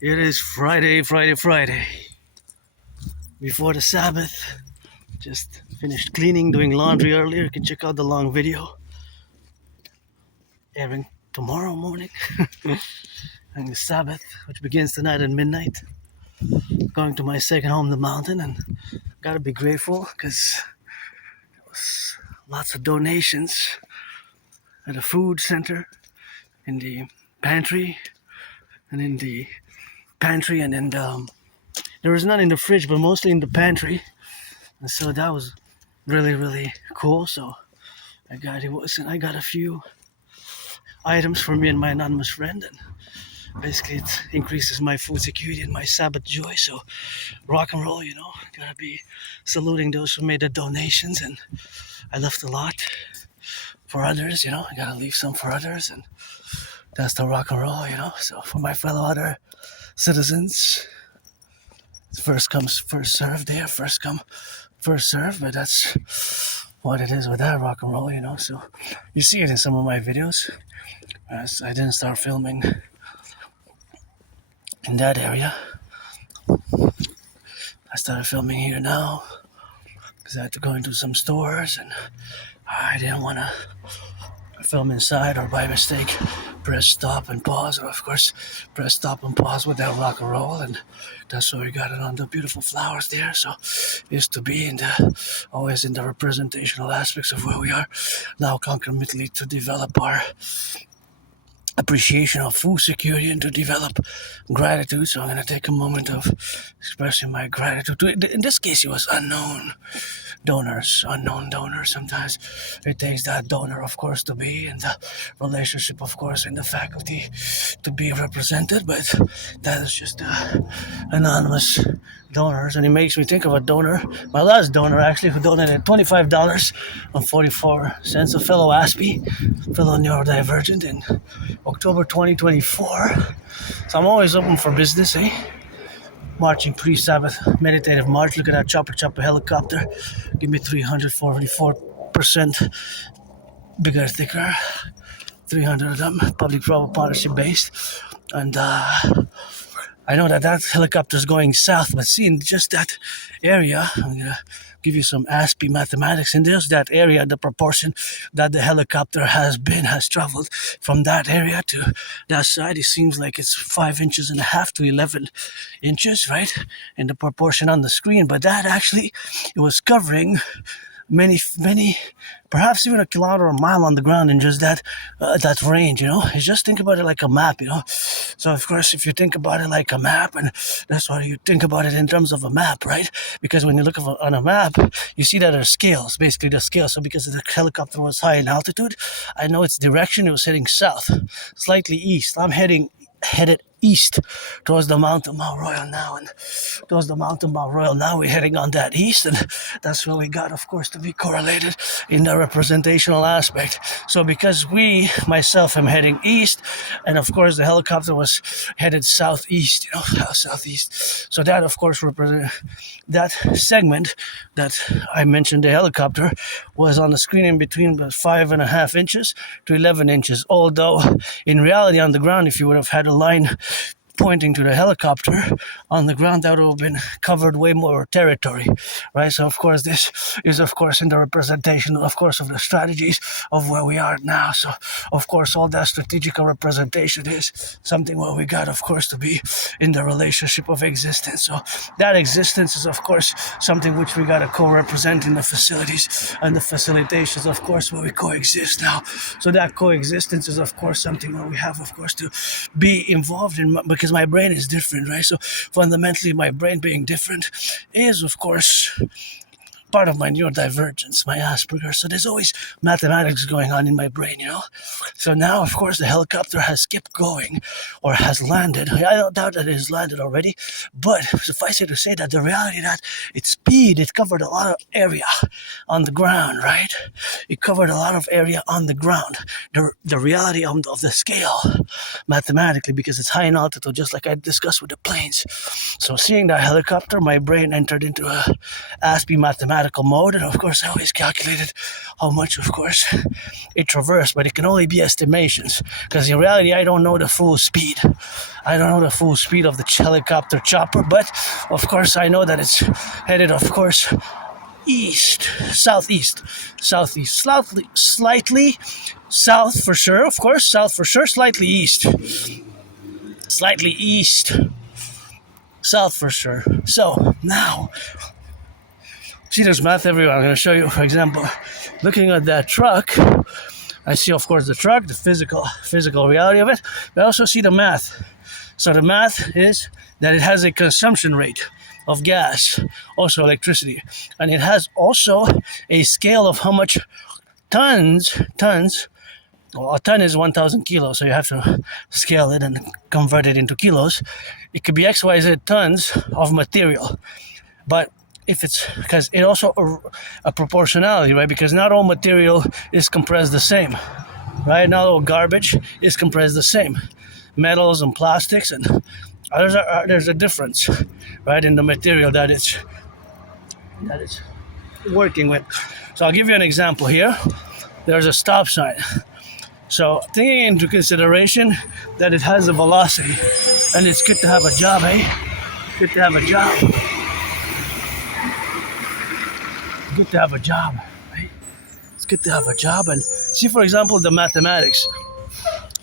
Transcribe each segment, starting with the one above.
It is Friday. Before the Sabbath. Just finished cleaning, doing laundry earlier. You can check out the long video. Airing tomorrow morning. And the Sabbath, which begins tonight at midnight. Going to my second home, the mountain, and gotta be grateful because there was lots of donations at a food center, in the pantry, and in the pantry, and in the there was none in the fridge, but mostly in the pantry. And so that was really cool. So I got a few items for me and my anonymous friend, and basically it increases my food security and my Sabbath joy. So rock and roll, gotta be saluting those who made the donations, and I left a lot for others, I gotta leave some for others, and that's the rock and roll, So for my fellow other citizens, first comes first serve there, first come first serve, but that's what it is with that rock and roll, So you see it in some of my videos. As I didn't start filming in that area, I started filming here now because I had to go into some stores, and I didn't want to film inside or by mistake press stop and pause, or of course press stop and pause with that rock and roll, and that's why we got it on the beautiful flowers there. So it used to be always in the representational aspects of where we are now, concomitantly to develop our appreciation of food security and to develop gratitude. So I'm going to take a moment of expressing my gratitude. In this case, it was unknown donors. Sometimes it takes that donor, of course, to be in the relationship, of course, in the faculty to be represented, but that is just anonymous donors, and it makes me think of a donor, my last donor actually, who donated $25.44, a fellow Aspiesque, fellow neurodivergent, in October 2024. So I'm always open for business, Marching pre-Sabbath meditative march. Look at that chopper helicopter. Give me 344% bigger, thicker. 300 of them, public-private partnership based. And I know that helicopter is going south, but see, in just that area, I'm going to give you some Aspiesque mathematics. In just that area, the proportion that the helicopter has traveled from that area to that side, it seems like it's 5.5 inches to 11 inches, right? In the proportion on the screen. But that actually, it was covering many, perhaps even a kilometer or a mile on the ground in just that range, It's just think about it like a map, So of course, if you think about it like a map, and that's why you think about it in terms of a map, right? Because when you look on a map, you see that there are scales, basically the scale. So because the helicopter was high in altitude, I know its direction, it was heading south, slightly east. I'm headed east towards the mountain Mount Royal now, and towards the mountain Mount Royal now, we're heading on that east, and that's where we got, of course, to be correlated in the representational aspect. So because myself am heading east, and of course the helicopter was headed southeast, southeast. So that, of course, that segment that I mentioned, the helicopter, was on the screen in between 5.5 inches to 11 inches. Although in reality, on the ground, if you would have had a line pointing to the helicopter on the ground, that would have been covered way more territory, right? So of course this is, of course, in the representation, of course, of the strategies of where we are now. So of course all that strategical representation is something where we got, of course, to be in the relationship of existence. So that existence is, of course, something which we got to co-represent in the facilities, and the facilitations, of course, where we coexist now. So that coexistence is, of course, something where we have, of course, to be involved in, because my brain is different, right? So fundamentally, my brain being different is, of course, part of my neurodivergence, my Asperger. So there's always mathematics going on in my brain, So now, of course, the helicopter has kept going, or has landed. I don't doubt that it has landed already, but suffice it to say that the reality that its speed, it covered a lot of area on the ground, right? It covered a lot of area on the ground. The reality of the scale, mathematically, because it's high in altitude, just like I discussed with the planes. So seeing that helicopter, my brain entered into a Aspiesque mathematics mathematical mode, and of course I always calculated how much, of course, it traversed, but it can only be estimations, because in reality I don't know the full speed. I don't know the full speed of the helicopter chopper, but of course I know that it's headed, of course, southeast, slightly south for sure, of course, south for sure, slightly east, south for sure. So now, see, there's math everywhere. I'm going to show you, for example, looking at that truck, I see, of course, the truck, the physical reality of it, but I also see the math. So the math is that it has a consumption rate of gas, also electricity, and it has also a scale of how much tons. Well, a ton is 1,000 kilos, so you have to scale it and convert it into kilos. It could be XYZ tons of material, but if it's, because it also a proportionality, right? Because not all material is compressed the same, right? Not all garbage is compressed the same. Metals and plastics, and there's a difference, right, in the material that it's working with. So I'll give you an example here. There's a stop sign. So taking into consideration that it has a velocity, and it's good to have a job, eh? Good to have a job. Good to have a job, right? It's good to have a job. And see, for example, the mathematics.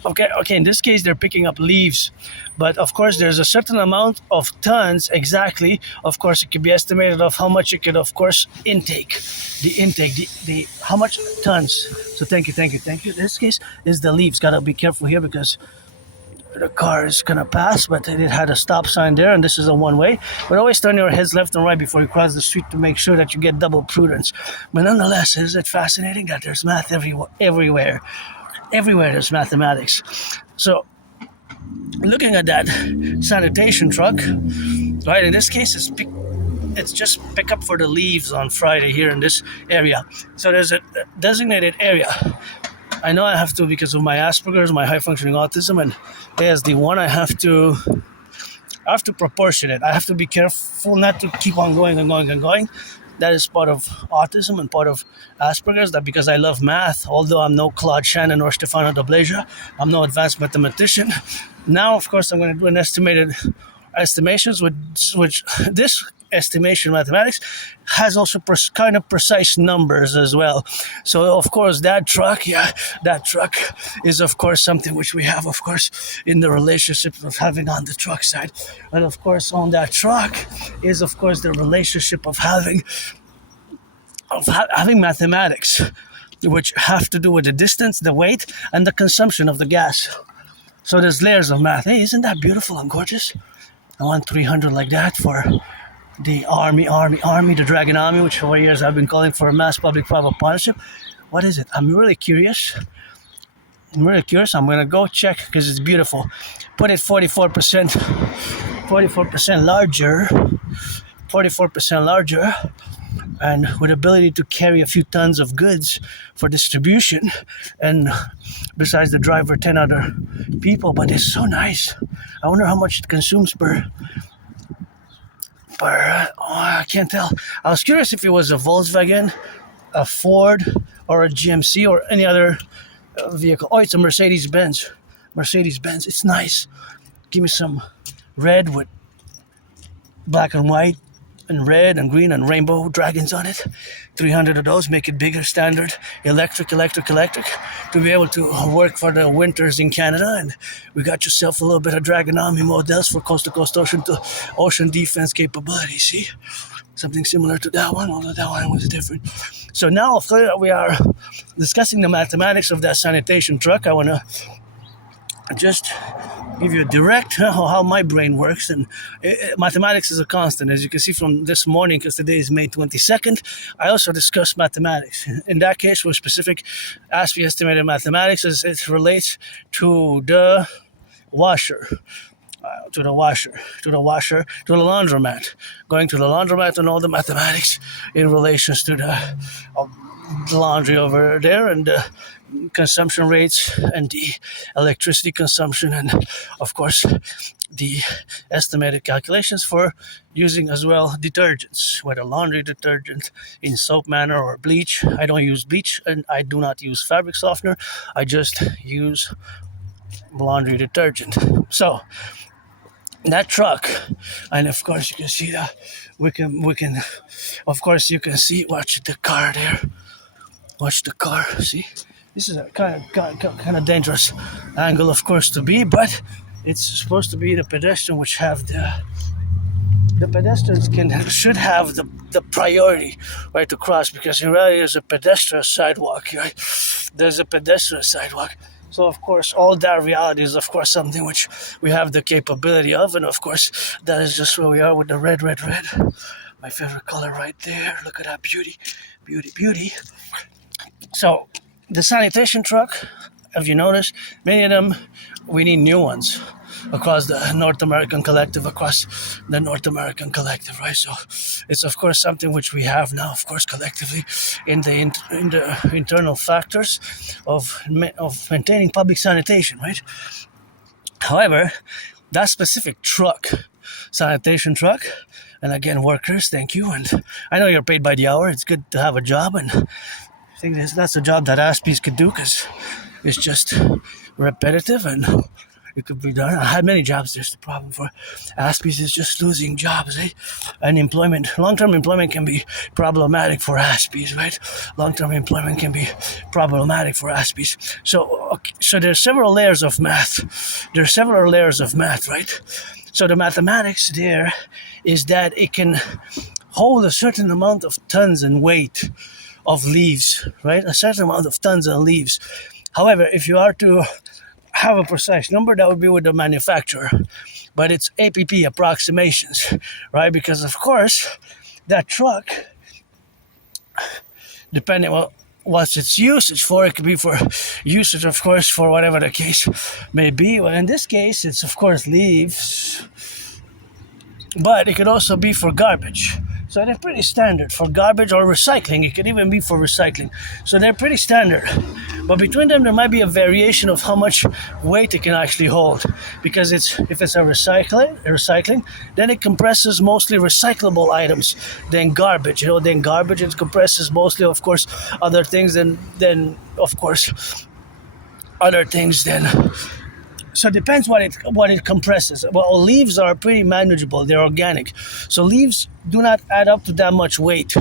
Okay, in this case, they're picking up leaves. But of course, there's a certain amount of tons exactly. Of course, it can be estimated of how much it could, of course, intake. The how much tons. So thank you. In this case, is the leaves. Gotta be careful here because the car is gonna pass, but it had a stop sign there, and this is a one-way. But always turn your heads left and right before you cross the street to make sure that you get double prudence. But nonetheless, isn't it fascinating that there's math everywhere? Everywhere there's mathematics. So looking at that sanitation truck, right, in this case it's just pick up for the leaves on Friday here in this area. So there's a designated area. I know I have to, because of my Asperger's, my high functioning autism, and ASD1, I have to proportion it. I have to be careful not to keep on going. That is part of autism and part of Asperger's, that because I love math, although I'm no Claude Shannon or Stefano da Blasia, I'm no advanced mathematician. Now, of course, I'm going to do an estimations, which this estimation mathematics has also kind of precise numbers as well. So, of course, that truck is, of course, something which we have, of course, in the relationship of having on the truck side. And, of course, on that truck is, of course, the relationship of having mathematics, which have to do with the distance, the weight, and the consumption of the gas. So there's layers of math. Hey, isn't that beautiful and gorgeous? I want 300 like that for the army, the Dragon Army, which for years I've been calling for a mass public-private partnership. What is it? I'm really curious. I'm going to go check because it's beautiful. Put it 44% larger, and with ability to carry a few tons of goods for distribution, and besides the driver, 10 other people. But it's so nice. I wonder how much it consumes per I can't tell. I was curious if it was a Volkswagen, a Ford, or a GMC, or any other vehicle. Oh, it's a Mercedes-Benz. It's nice. Give me some red with black and white, and red and green and rainbow dragons on it. 300 of those, make it bigger, standard, electric, to be able to work for the winters in Canada. And we got yourself a little bit of Dragon Army models for coast-to-coast ocean defense capability, see? Something similar to that one, although that one was different. So now we are discussing the mathematics of that sanitation truck. I want to just give you a direct how my brain works. And mathematics is a constant, as you can see from this morning, because today is May 22nd. I also discussed mathematics. In that case, for specific Aspiesque estimated mathematics, as it relates to the washer. To the laundromat. Going to the laundromat and all the mathematics in relations to the laundry over there, and the consumption rates, and the electricity consumption, and of course the estimated calculations for using as well detergents, whether laundry detergent in soap manner or bleach. I don't use bleach and I do not use fabric softener. I just use laundry detergent. So that truck, and of course you can see that we can of course you can see, watch the car there, watch the car, see, this is a kind of dangerous angle of course to be, but it's supposed to be the pedestrian which have the pedestrians should have the priority right to cross, because in reality there's a pedestrian sidewalk, right? There's a pedestrian sidewalk. So of course all that reality is of course something which we have the capability of, and of course that is just where we are with the red. My favorite color right there. Look at that beauty. So the sanitation truck, have you noticed, many of them, we need new ones across the North American collective, right? So it's of course something which we have now, of course, collectively in the internal factors of maintaining public sanitation, right? However, that specific truck, sanitation truck, and again, workers, thank you, and I know you're paid by the hour. It's good to have a job, and I think that's a job that Aspiesque could do, because it's just repetitive and it could be done. I had many jobs. There's the problem for Aspiesque is just losing jobs, eh? And employment, long-term employment can be problematic for Aspiesque, right? Long-term employment can be problematic for Aspiesque. So there's several layers of math. Right? So the mathematics there is that it can hold a certain amount of tons and weight of leaves, right? A certain amount of tons and leaves. However, if you are to have a precise number, that would be with the manufacturer, but it's APP, approximations, right? Because of course that truck, depending on what's its usage for, it could be for usage of course for whatever the case may be. Well, in this case it's of course leaves, but it could also be for garbage. So they're pretty standard for garbage or recycling. It could even be for recycling. So they're pretty standard. But between them, there might be a variation of how much weight it can actually hold. Because if it's a recycling, then it compresses mostly recyclable items. Then garbage, it compresses mostly, of course, other things. Then of course, other things then. So it depends what it compresses. Well, leaves are pretty manageable. They're organic. So leaves do not add up to that much weight,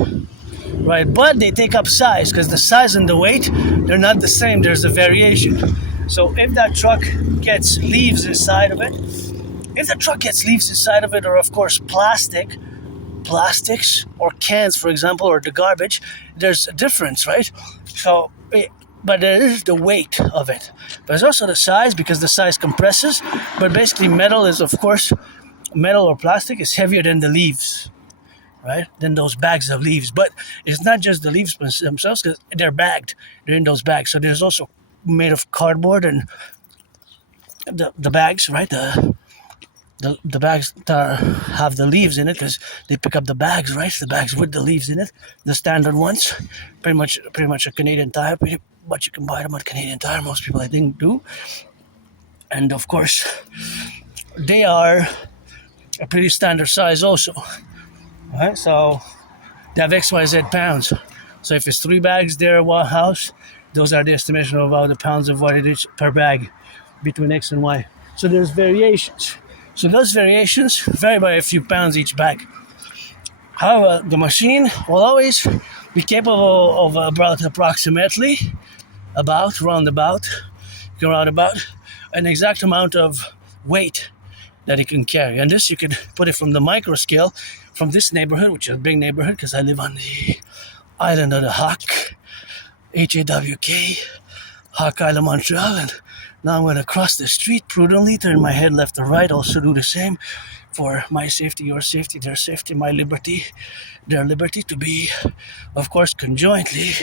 right? But they take up size, because the size and the weight, they're not the same. There's a variation. So if that truck gets leaves inside of it, or of course plastics or cans, for example, or the garbage, there's a difference, right? So but there is the weight of it. There's also the size, because the size compresses. But basically metal or plastic is heavier than the leaves, right? Than those bags of leaves. But it's not just the leaves themselves, because they're bagged. They're in those bags. So there's also made of cardboard and the bags, right? The bags that have the leaves in it, because they pick up the bags, right? The bags with the leaves in it, the standard ones, pretty much a Canadian Tire. But you can buy them at Canadian Tire. Most people, I think, do. And of course, they are a pretty standard size also. Right? So they have XYZ pounds. So if it's 3 bags there at one house, those are the estimation of about the pounds of what it is per bag between X and Y. So there's variations. So those variations vary by a few pounds each bag. However, the machine will always be capable of approximately roundabout an exact amount of weight that it can carry. And this, you could put it from the micro scale, from this neighborhood, which is a big neighborhood, because I live on the island of the Hawk, H-A-W-K, Hawk Island, Montreal, and now I'm going to cross the street prudently, turn my head left or right, also do the same for my safety, your safety, their safety, my liberty, their liberty, to be, of course, conjointly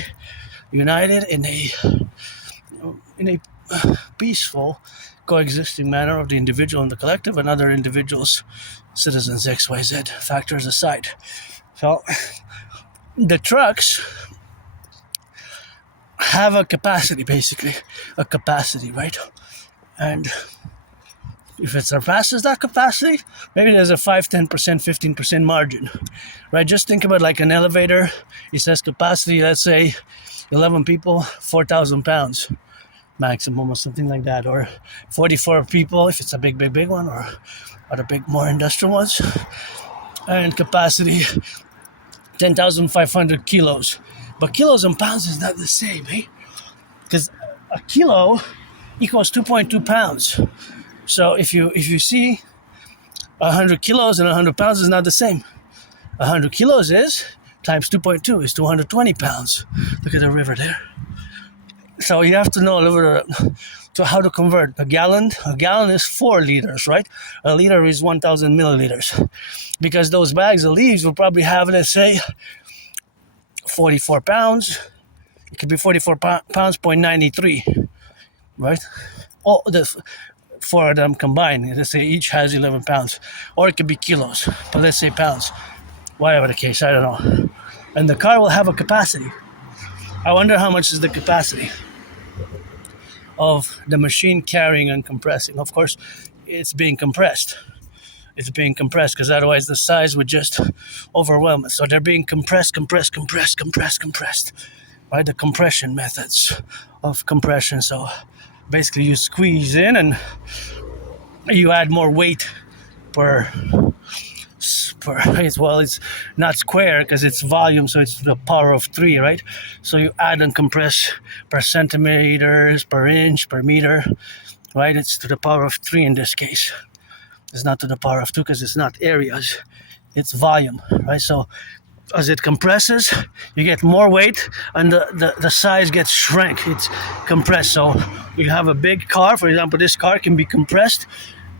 united in a peaceful coexisting manner of the individual and the collective and other individuals, citizens, XYZ, factors aside. So the trucks have a capacity, right? And If it surpasses that capacity, maybe there's a 5, 10%, 15% margin, right? Just think about like an elevator. It says capacity, let's say 11 people, 4,000 pounds maximum or something like that, or 44 people if it's a big one, or the big, more industrial ones. And capacity 10,500 kilos. But kilos and pounds is not the same, eh? Because a kilo equals 2.2 pounds. So if you see 100 kilos and 100 pounds is not the same. 100 kilos is times 2.2 is 220 pounds. Look at the river there. So you have to know a little bit to how to convert a gallon. A gallon is 4 liters, right? A liter is 1,000 milliliters. Because those bags of leaves will probably have, let's say, 44 pounds. It could be 44 pounds, 0.93, right? All the 4 of them combined, let's say each has 11 pounds. Or it could be kilos, but let's say pounds. Whatever the case, I don't know. And the car will have a capacity. I wonder how much is the capacity of the machine carrying and compressing. Of course, it's being compressed. It's being compressed because otherwise the size would just overwhelm it. So they're being compressed. Right? The compression methods of compression. So basically you squeeze in and you add more weight per well, it's not square because it's volume, so it's the power of 3, right? So you add and compress per centimeters, per inch, per meter, right? It's to the power of 3 in this case. It's not to the power of 2 because it's not areas, it's volume, right? So as it compresses, you get more weight and the size gets shrank. It's compressed. So you have a big car, for example, this car can be compressed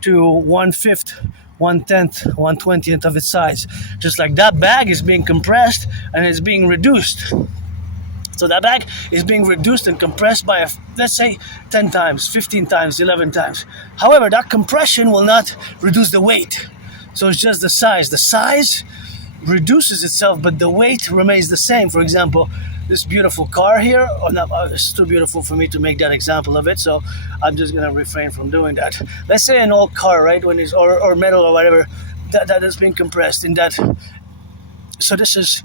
to 1/5, 1/10, 1/20th of its size. Just like that bag is being compressed and it's being reduced. So that bag is being reduced and compressed by, let's say, 10 times, 15 times, 11 times. However, that compression will not reduce the weight. So it's just the size. The size reduces itself, but the weight remains the same. For example, this beautiful car here, it's too beautiful for me to make that example of it, so I'm just going to refrain from doing that. Let's say an old car, right, when it's, or metal or whatever, that is being compressed in that. So this is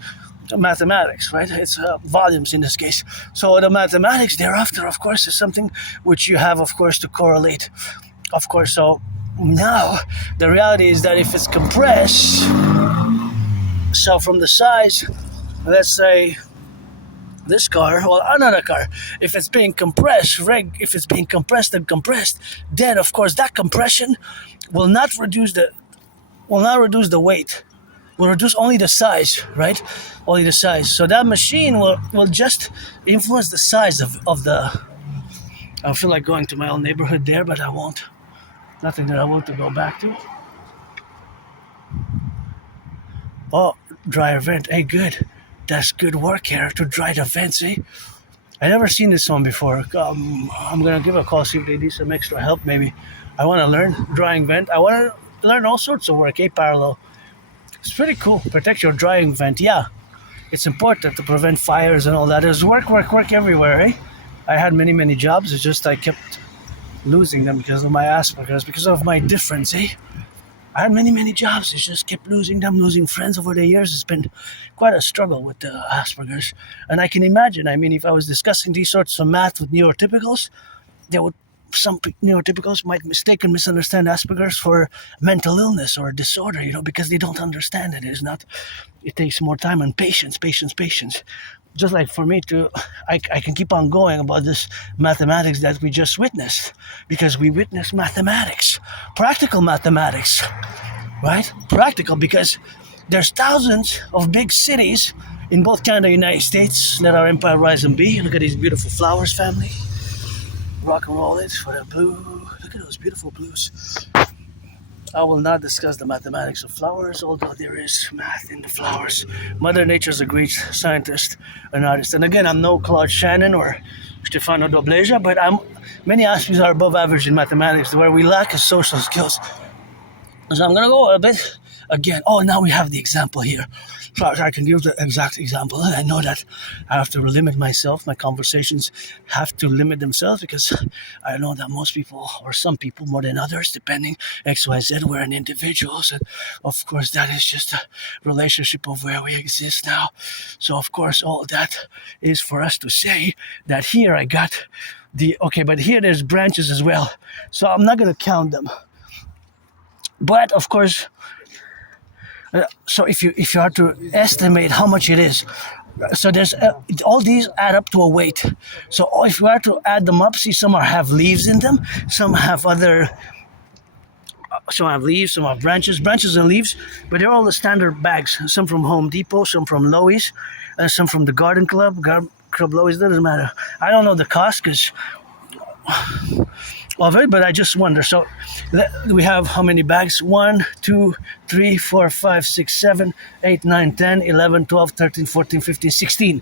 mathematics, right? It's volumes in this case. So the mathematics thereafter, of course, is something which you have, of course, to correlate. Of course, so now the reality is that if it's compressed, so from the size, let's say this car, or another car, if it's being compressed, if it's being compressed and compressed, then of course that compression will not reduce the weight. Will reduce only the size, right? Only the size. So that machine will just influence the size of the. I feel like going to my old neighborhood there, but I won't. Nothing that I want to go back to. Oh, dryer vent. Hey, good. That's good work here to dry the vents, eh? I never seen this one before. I'm gonna give a call, see if they need some extra help. Maybe I want to learn drying vent. I want to learn all sorts of work, parallel. It's pretty cool. Protect your drying vent. Yeah, it's important to prevent fires and all that. There's work everywhere, eh? I had many jobs. It's just I kept losing them because of my Asperger's, because of my difference, eh? I had many jobs. It's just kept losing them, losing friends over the years. It's been quite a struggle with the Asperger's. And I can imagine, I mean, if I was discussing these sorts of math with neurotypicals, some neurotypicals might mistake and misunderstand Asperger's for mental illness or disorder, because they don't understand it. It takes more time and patience. Just like for me I can keep on going about this mathematics that we just witnessed, because we witnessed mathematics, practical mathematics, right? Practical, because there's thousands of big cities in both Canada and the United States. Let our empire rise and be. Look at these beautiful flowers, family. Rock&Roll it for the blue. Look at those beautiful blues. I will not discuss the mathematics of flowers, although there is math in the flowers. Mother Nature's a great scientist, an artist. And again, I'm no Claude Shannon or Stefano Dobleja, but many aspects are above average in mathematics. Where we lack is social skills. So I'm gonna go a bit again. Oh, now we have the example here. So I can give the exact example. I know that I have to limit myself. My conversations have to limit themselves because I know that most people, or some people more than others, depending XYZ, we're an individuals. And of course, that is just a relationship of where we exist now. So of course, all that is for us to say that here I got okay, but here there's branches as well. So I'm not gonna count them. But of course, so if you are to estimate how much it is, so there's all these add up to a weight. So if you are to add them up, see, some have leaves in them, some have leaves, some have branches and leaves, but they're all the standard bags. Some from Home Depot, some from Lowe's, some from the Garden Club. Club Lowe's, doesn't matter. I don't know the cost because of it, but I just wonder. So we have how many bags? 1, 2, 3, 4, 5, 6, 7, 8, 9, 10, 11, 12, 13, 14, 15, 16.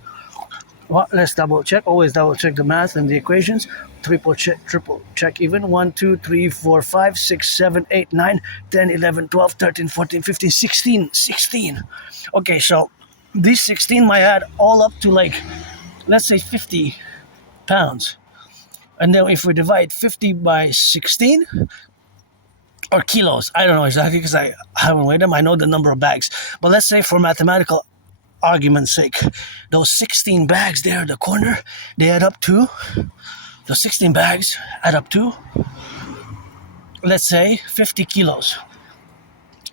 Well, let's double check. Always double check the math and the equations. Triple check even. 1, 2, 3, 4, 5, 6, 7, 8, 9, 10, 11, 12, 13, 14, 15, 16. 16. Okay, so these 16 might add all up to, like, let's say 50 pounds. And then if we divide 50 by 16, or kilos, I don't know exactly because I haven't weighed them. I know the number of bags. But let's say for mathematical argument's sake, those 16 bags there in the corner, they add up to, the 16 bags add up to, let's say, 50 kilos.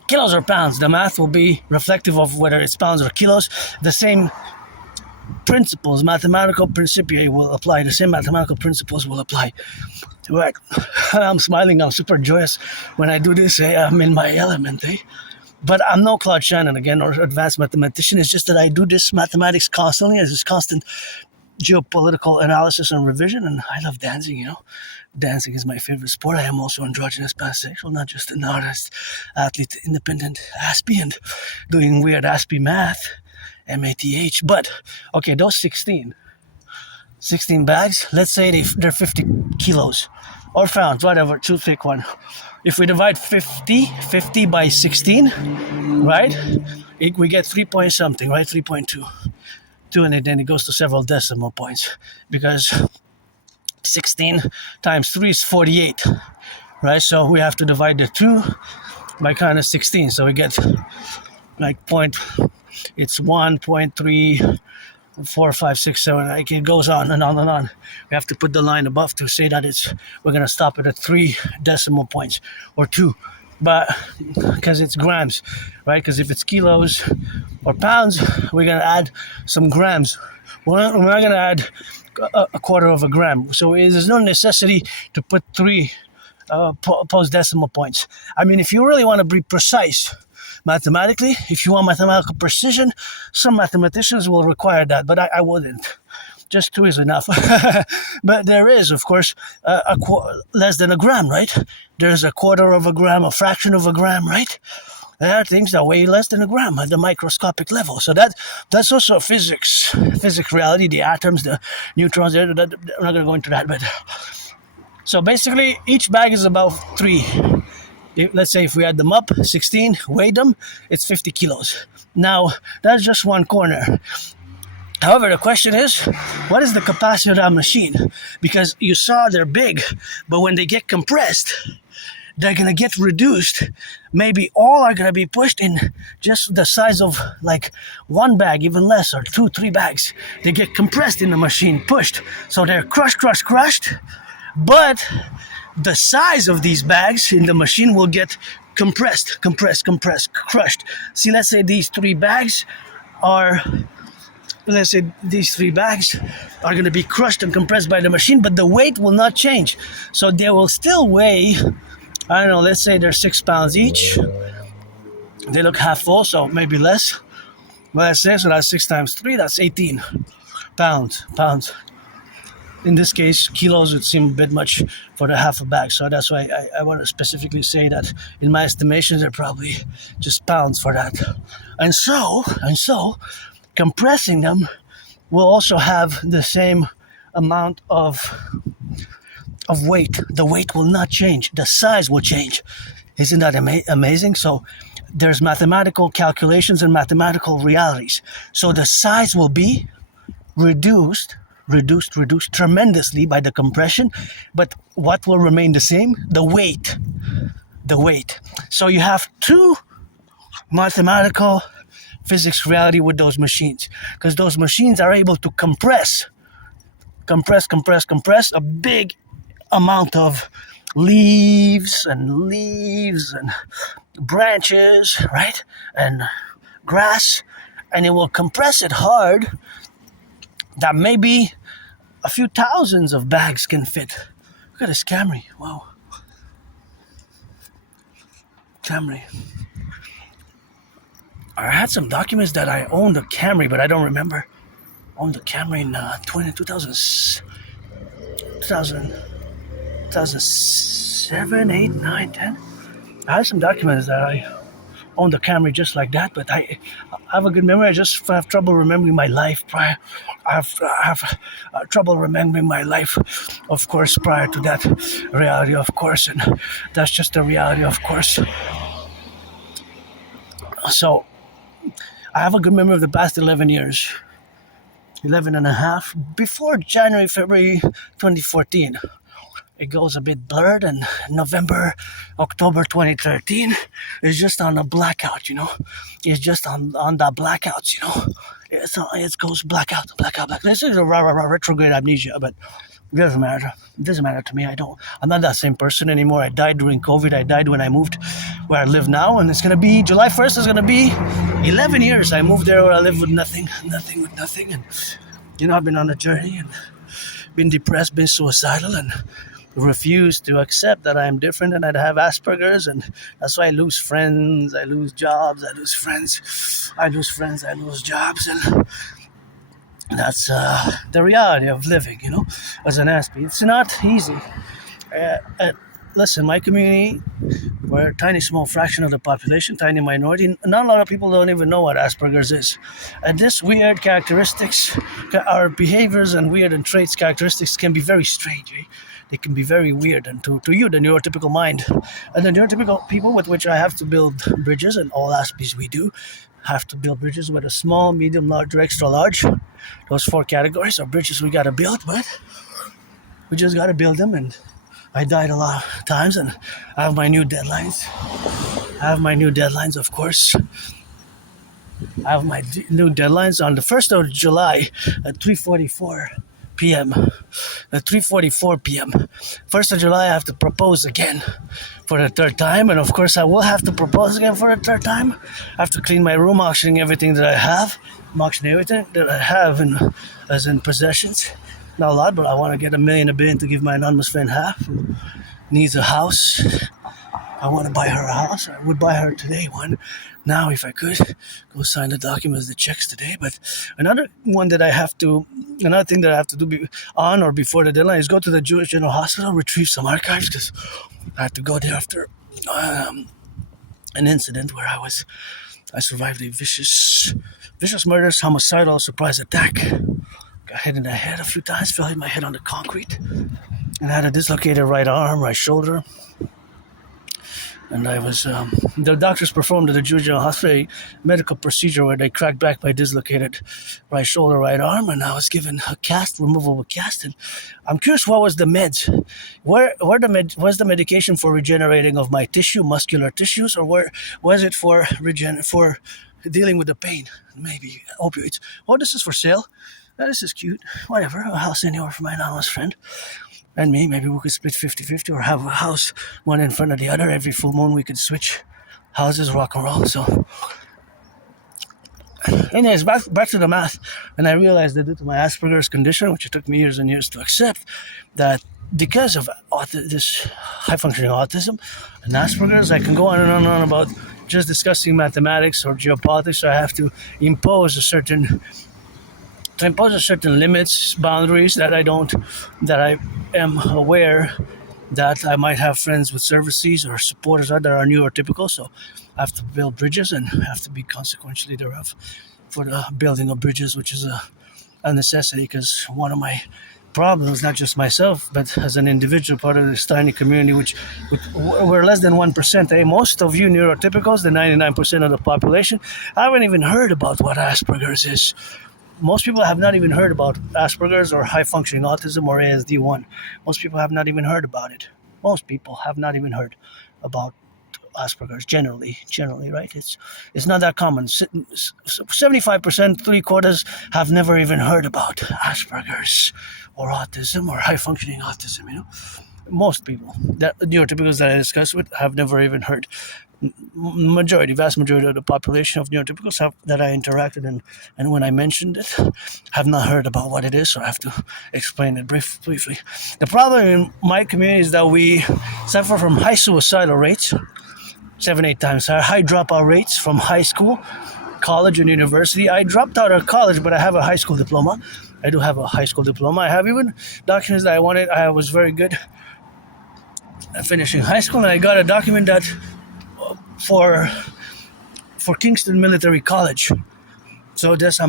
Kilos or pounds, the math will be reflective of whether it's pounds or kilos. The same principles, mathematical principia will apply. The same mathematical principles will apply. Right. I'm smiling. I'm super joyous when I do this. I'm in my element. But I'm no Claude Shannon again or advanced mathematician. It's just that I do this mathematics constantly as this constant geopolitical analysis and revision. And I love dancing, Dancing is my favorite sport. I am also androgynous, pansexual, not just an artist, athlete, independent, Aspie, doing weird Aspie math. MATH. But okay, those 16 bags, let's say they're 50 kilos or pounds, whatever, too thick one. If we divide 50 by 16, right, we get 3 point something, right? 3.2, and then it goes to several decimal points because 16 times 3 is 48, right? So we have to divide the 2 by kind of 16, so we get like it's 1.3, 4, 5, 6, 7. Like it goes on and on and on. We have to put the line above to say that we're gonna stop it at 3 decimal points or 2, but because it's grams, right? Because if it's kilos or pounds, we're gonna add some grams. We're not gonna add a quarter of a gram. So there's no necessity to put 3 post decimal points. I mean, if you really want to be precise mathematically, if you want mathematical precision, some mathematicians will require that, but I wouldn't. Just 2 is enough. But there is, of course, less than a gram, right? There's a quarter of a gram, a fraction of a gram, right? There are things that weigh less than a gram at the microscopic level. So that's also physics reality, the atoms, the neutrons. I'm not going to go into that, but so basically each bag is about 3. Let's say if we add them up, 16, weigh them, it's 50 kilos. Now, that's just one corner. However, the question is, what is the capacity of that machine? Because you saw they're big, but when they get compressed, they're going to get reduced. Maybe all are going to be pushed in just the size of like 1 bag, even less, or 2, 3 bags. They get compressed in the machine, pushed. So they're crushed, but the size of these bags in the machine will get compressed, crushed. See, let's say these 3 bags are going to be crushed and compressed by the machine, but the weight will not change. So they will still weigh, I don't know, let's say they're 6 pounds each. They look half full, so maybe less. But let's say, so that's 6 times 3, that's 18 pounds. In this case, kilos would seem a bit much for the half a bag. So that's why I want to specifically say that in my estimations, they're probably just pounds for that. And so, compressing them will also have the same amount of weight. The weight will not change. The size will change. Isn't that amazing? So there's mathematical calculations and mathematical realities. So the size will be reduced tremendously by the compression, but what will remain the same? The weight. So you have two mathematical physics reality with those machines, because those machines are able to compress a big amount of leaves and branches, right? And grass, and it will compress it hard that maybe a few thousands of bags can fit. Look at this Camry. Wow. Camry. I had some documents that I owned a Camry, but I don't remember. I owned a Camry in 2007, 8, 9, 10. I have some documents that I owned a Camry just like that, but I have a good memory. I just have trouble remembering my life prior. I have trouble remembering my life, of course, prior to that reality, of course, and that's just the reality, of course. So I have a good memory of the past 11 years, 11 and a half, before January, February 2014. It goes a bit blurred, and November, October 2013 is just on a blackout, It's just on the blackouts, It goes blackout. This is a retrograde amnesia, but it doesn't matter. It doesn't matter to me. I'm not that same person anymore. I died during COVID. I died when I moved where I live now, and it's going to be, July 1st is going to be 11 years. I moved there where I live with nothing. And, I've been on a journey and been depressed, been suicidal, and refuse to accept that I'm different and I have Asperger's, and that's why I lose friends, I lose jobs, I lose jobs, and that's the reality of living, as an Aspie. It's not easy. Listen, my community, we're a tiny small fraction of the population, tiny minority. Not a lot of people don't even know what Asperger's is. And this weird characteristics, our behaviors and traits characteristics can be very strange, They can be very weird, and to you, the neurotypical mind. And the neurotypical people with which I have to build bridges, and all Aspies we do, have to build bridges with a small, medium, large, or extra large. Those 4 categories are bridges we gotta build, but we just gotta build them, and I died a lot of times, and I have my new deadlines. Of course. I have my new deadlines on the 1st of July at 3:44 p.m. At 3:44 p.m. 1st of July, I have to propose again for the 3rd time, and of course I will have to propose again for the 3rd time. I have to clean my room, auctioning everything that I have. I'm auctioning everything that I have as in possessions. Not a lot, but I want to get $1 million, $1 billion to give my anonymous friend half, who needs a house. I want to buy her a house. I would buy her today one. Now, if I could, go sign the documents, the checks today. But another thing that I have to do on or before the deadline is go to the Jewish General Hospital, retrieve some archives, because I had to go there after an incident where I survived a vicious murderous homicidal surprise attack. Got hit in the head a few times, fell hit my head on the concrete, and I had a dislocated right arm, right shoulder. And I was, the doctors performed at the Jewish General Hospital a medical procedure where they cracked back my dislocated right shoulder, right arm, and I was given a removable cast. And I'm curious, what was the meds? Was the medication for regenerating of my muscular tissues, or where was it for dealing with the pain? Maybe opioids. Oh, this is for sale. This is cute. Whatever, a house anywhere for my anonymous friend. And me, maybe we could split 50-50 or have a house one in front of the other. Every full moon we could switch houses, rock and roll. So anyways, back to the math. And I realized that due to my Asperger's condition, which it took me years and years to accept, that because of this high-functioning autism and Asperger's, I can go on and on and on about just discussing mathematics or geopolitics. So I have to impose certain limits, boundaries that I am aware that I might have friends with services or supporters that are neurotypical, so I have to build bridges and have to be consequentially thereof for the building of bridges, which is a necessity, because one of my problems, not just myself, but as an individual part of this tiny community, which we're less than 1%. Most of you neurotypicals, the 99% of the population, haven't even heard about what Asperger's is. Most people have not even heard about Asperger's or high functioning autism or ASD1. Most people have not even heard about it. Most people have not even heard about Asperger's generally, right? It's not that common. 75%, three quarters have never even heard about Asperger's or autism or high functioning autism. Most people, that neurotypicals that I discussed with, have never even heard. Vast majority of the population of neurotypicals that I interacted and when I mentioned it, have not heard about what it is, so I have to explain it briefly. The problem in my community is that we suffer from high suicidal rates, 7-8 times high dropout rates from high school, college, and university. I dropped out of college, but I have a high school diploma. I do have a high school diploma. I have even documents that I wanted. I was very good at finishing high school, and I got a document that for Kingston Military College. So this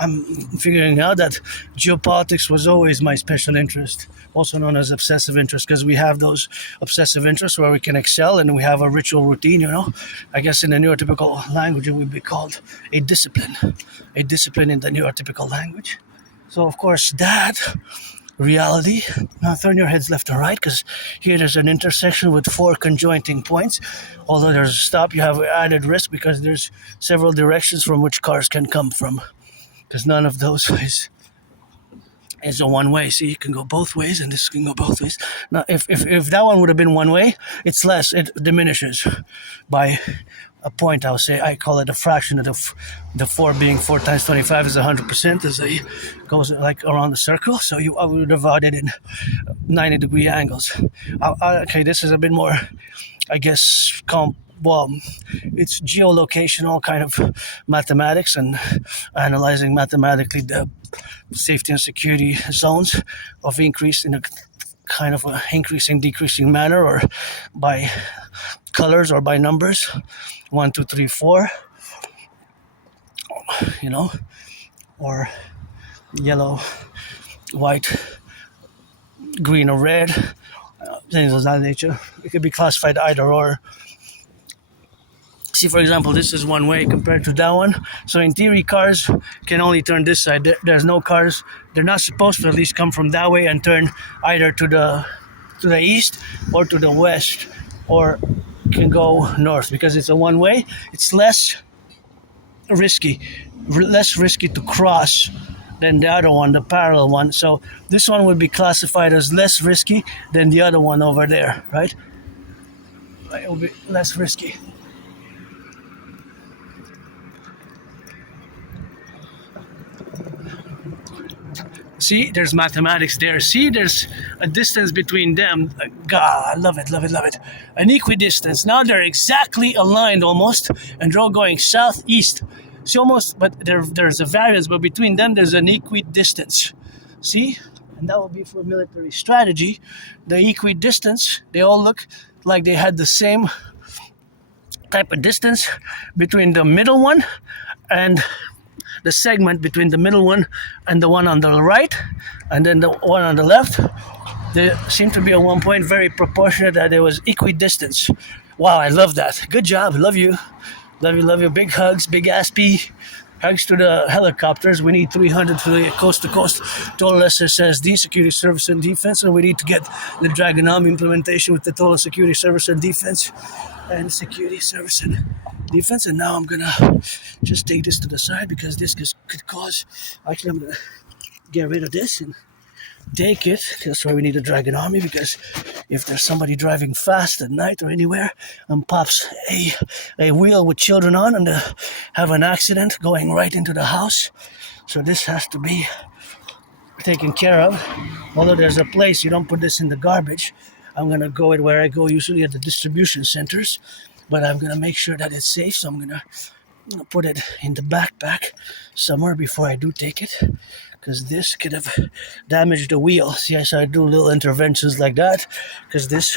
I'm figuring out that geopolitics was always my special interest, also known as obsessive interest, because we have those obsessive interests where we can excel and we have a ritual routine, I guess in the neurotypical language it would be called a discipline in the neurotypical language. So of course that reality, now turn your heads left and right, because here there's an intersection with 4 conjoining points. Although there's a stop, you have added risk because there's several directions from which cars can come from, because none of those is a one way. See, you can go both ways and this can go both ways. Now if that one would have been one way, it's less, it diminishes by a point. I call it a fraction of the 4 being 4 times 25 is 100%, as it goes like around the circle. So I would divide it in 90-degree angles. Okay, this is a bit more, I guess, it's geolocation, all kind of mathematics and analyzing mathematically the safety and security zones of increase in a kind of a increasing, decreasing manner, or by colors or by numbers, 1, 2, 3, 4, or yellow, white, green, or red, things of that nature. It could be classified either or. See, for example, this is one way compared to that one. So in theory, cars can only turn this side. There's no cars. They're not supposed to at least come from that way and turn either to the east or to the west, or can go north, because it's a one way. It's less risky to cross than the other one, the parallel one. So this one would be classified as less risky than the other one over there, right? It will be less risky. See, there's mathematics there. See, there's a distance between them. God, I love it. An equidistance. Now they're exactly aligned almost, and they're all going southeast. See, almost, but there's a variance, but between them there's an equidistance. See? And that will be for military strategy. The equidistance, they all look like they had the same type of distance between the middle one and the segment between the middle one and the one on the right, and then the one on the left. There seemed to be at one point very proportionate that there was equidistance. Wow, I love that. Good job. Love you. Big hugs, big Aspiesque. Hugs to the helicopters. We need 300 for the coast-to-coast total SSSD, security service and defense, and we need to get the Draconis implementation with the total security service and defense and security service and defense. And now I'm gonna just take this to the side, because this could cause, actually I'm gonna get rid of this and take it. That's why we need a Dragon Army, because if there's somebody driving fast at night or anywhere and pops a wheel with children on and have an accident going right into the house, so this has to be taken care of. Although there's a place you don't put this in the garbage, I'm gonna go it where I go usually at the distribution centers, but I'm gonna make sure that it's safe, so I'm gonna put it in the backpack somewhere before I do take it, because this could have damaged the wheel. See, so I do little interventions like that, because this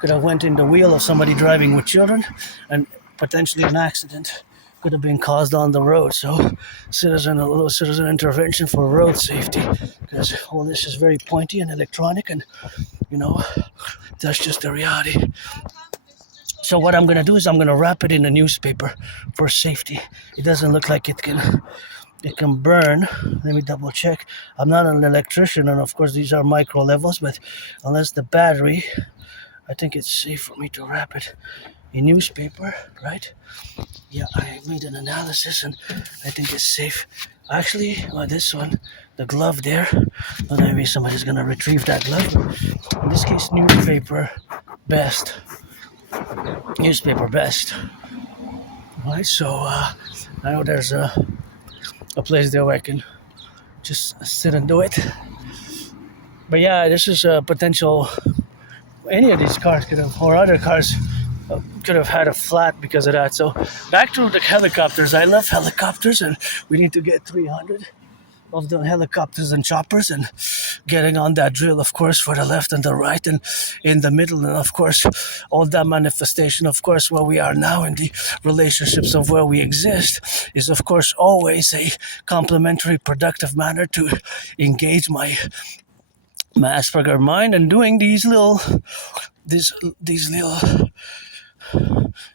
could have went in the wheel of somebody driving with children and potentially an accident could have been caused on the road. So a little citizen intervention for road safety, because all this is very pointy and electronic, and you know, that's just the reality. So what I'm gonna do is I'm gonna wrap it in a newspaper for safety. It doesn't look like it can burn. Let me double check. I'm not an electrician, and of course these are micro levels, but unless the battery, I think it's safe for me to wrap it in newspaper, right? Yeah, I made an analysis and I think it's safe. Actually, this one, the glove there, well, maybe somebody's gonna retrieve that glove. In this case, newspaper best. Newspaper best. Right, so I know there's a place there where I can just sit and do it. But yeah, this is a potential. Any of these cars could have, or other cars could have had a flat because of that. So back to the helicopters. I love helicopters, and we need to get 300 of the helicopters and choppers, and getting on that drill, of course, for the left and the right and in the middle, and of course all that manifestation, of course, where we are now in the relationships of where we exist is of course always a complementary productive manner to engage my Asperger mind, and doing these little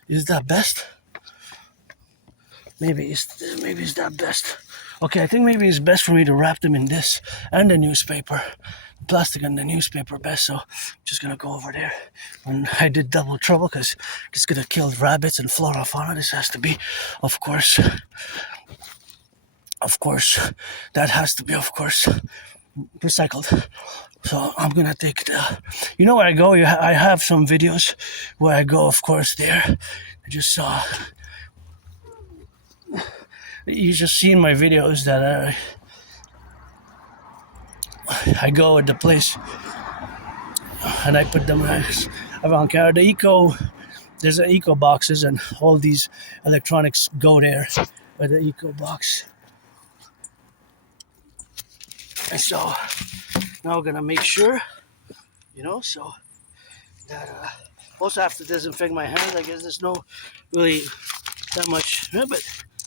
is that best? Maybe it's that best. Okay, I think maybe it's best for me to wrap them in this and the newspaper, plastic and the newspaper best. So I'm just gonna go over there. And I did double trouble because this could have killed rabbits and flora fauna. This has to be, of course, that has to be, of course, recycled. So I'm gonna take the. You know where I go? I have some videos where I go, of course. There, I just saw. You just seen my videos that I go at the place and I put them around camera. There's an eco boxes, and all these electronics go there by the eco box. And so now we're gonna make sure, so that also have to disinfect my hands. I guess there's no really that much, but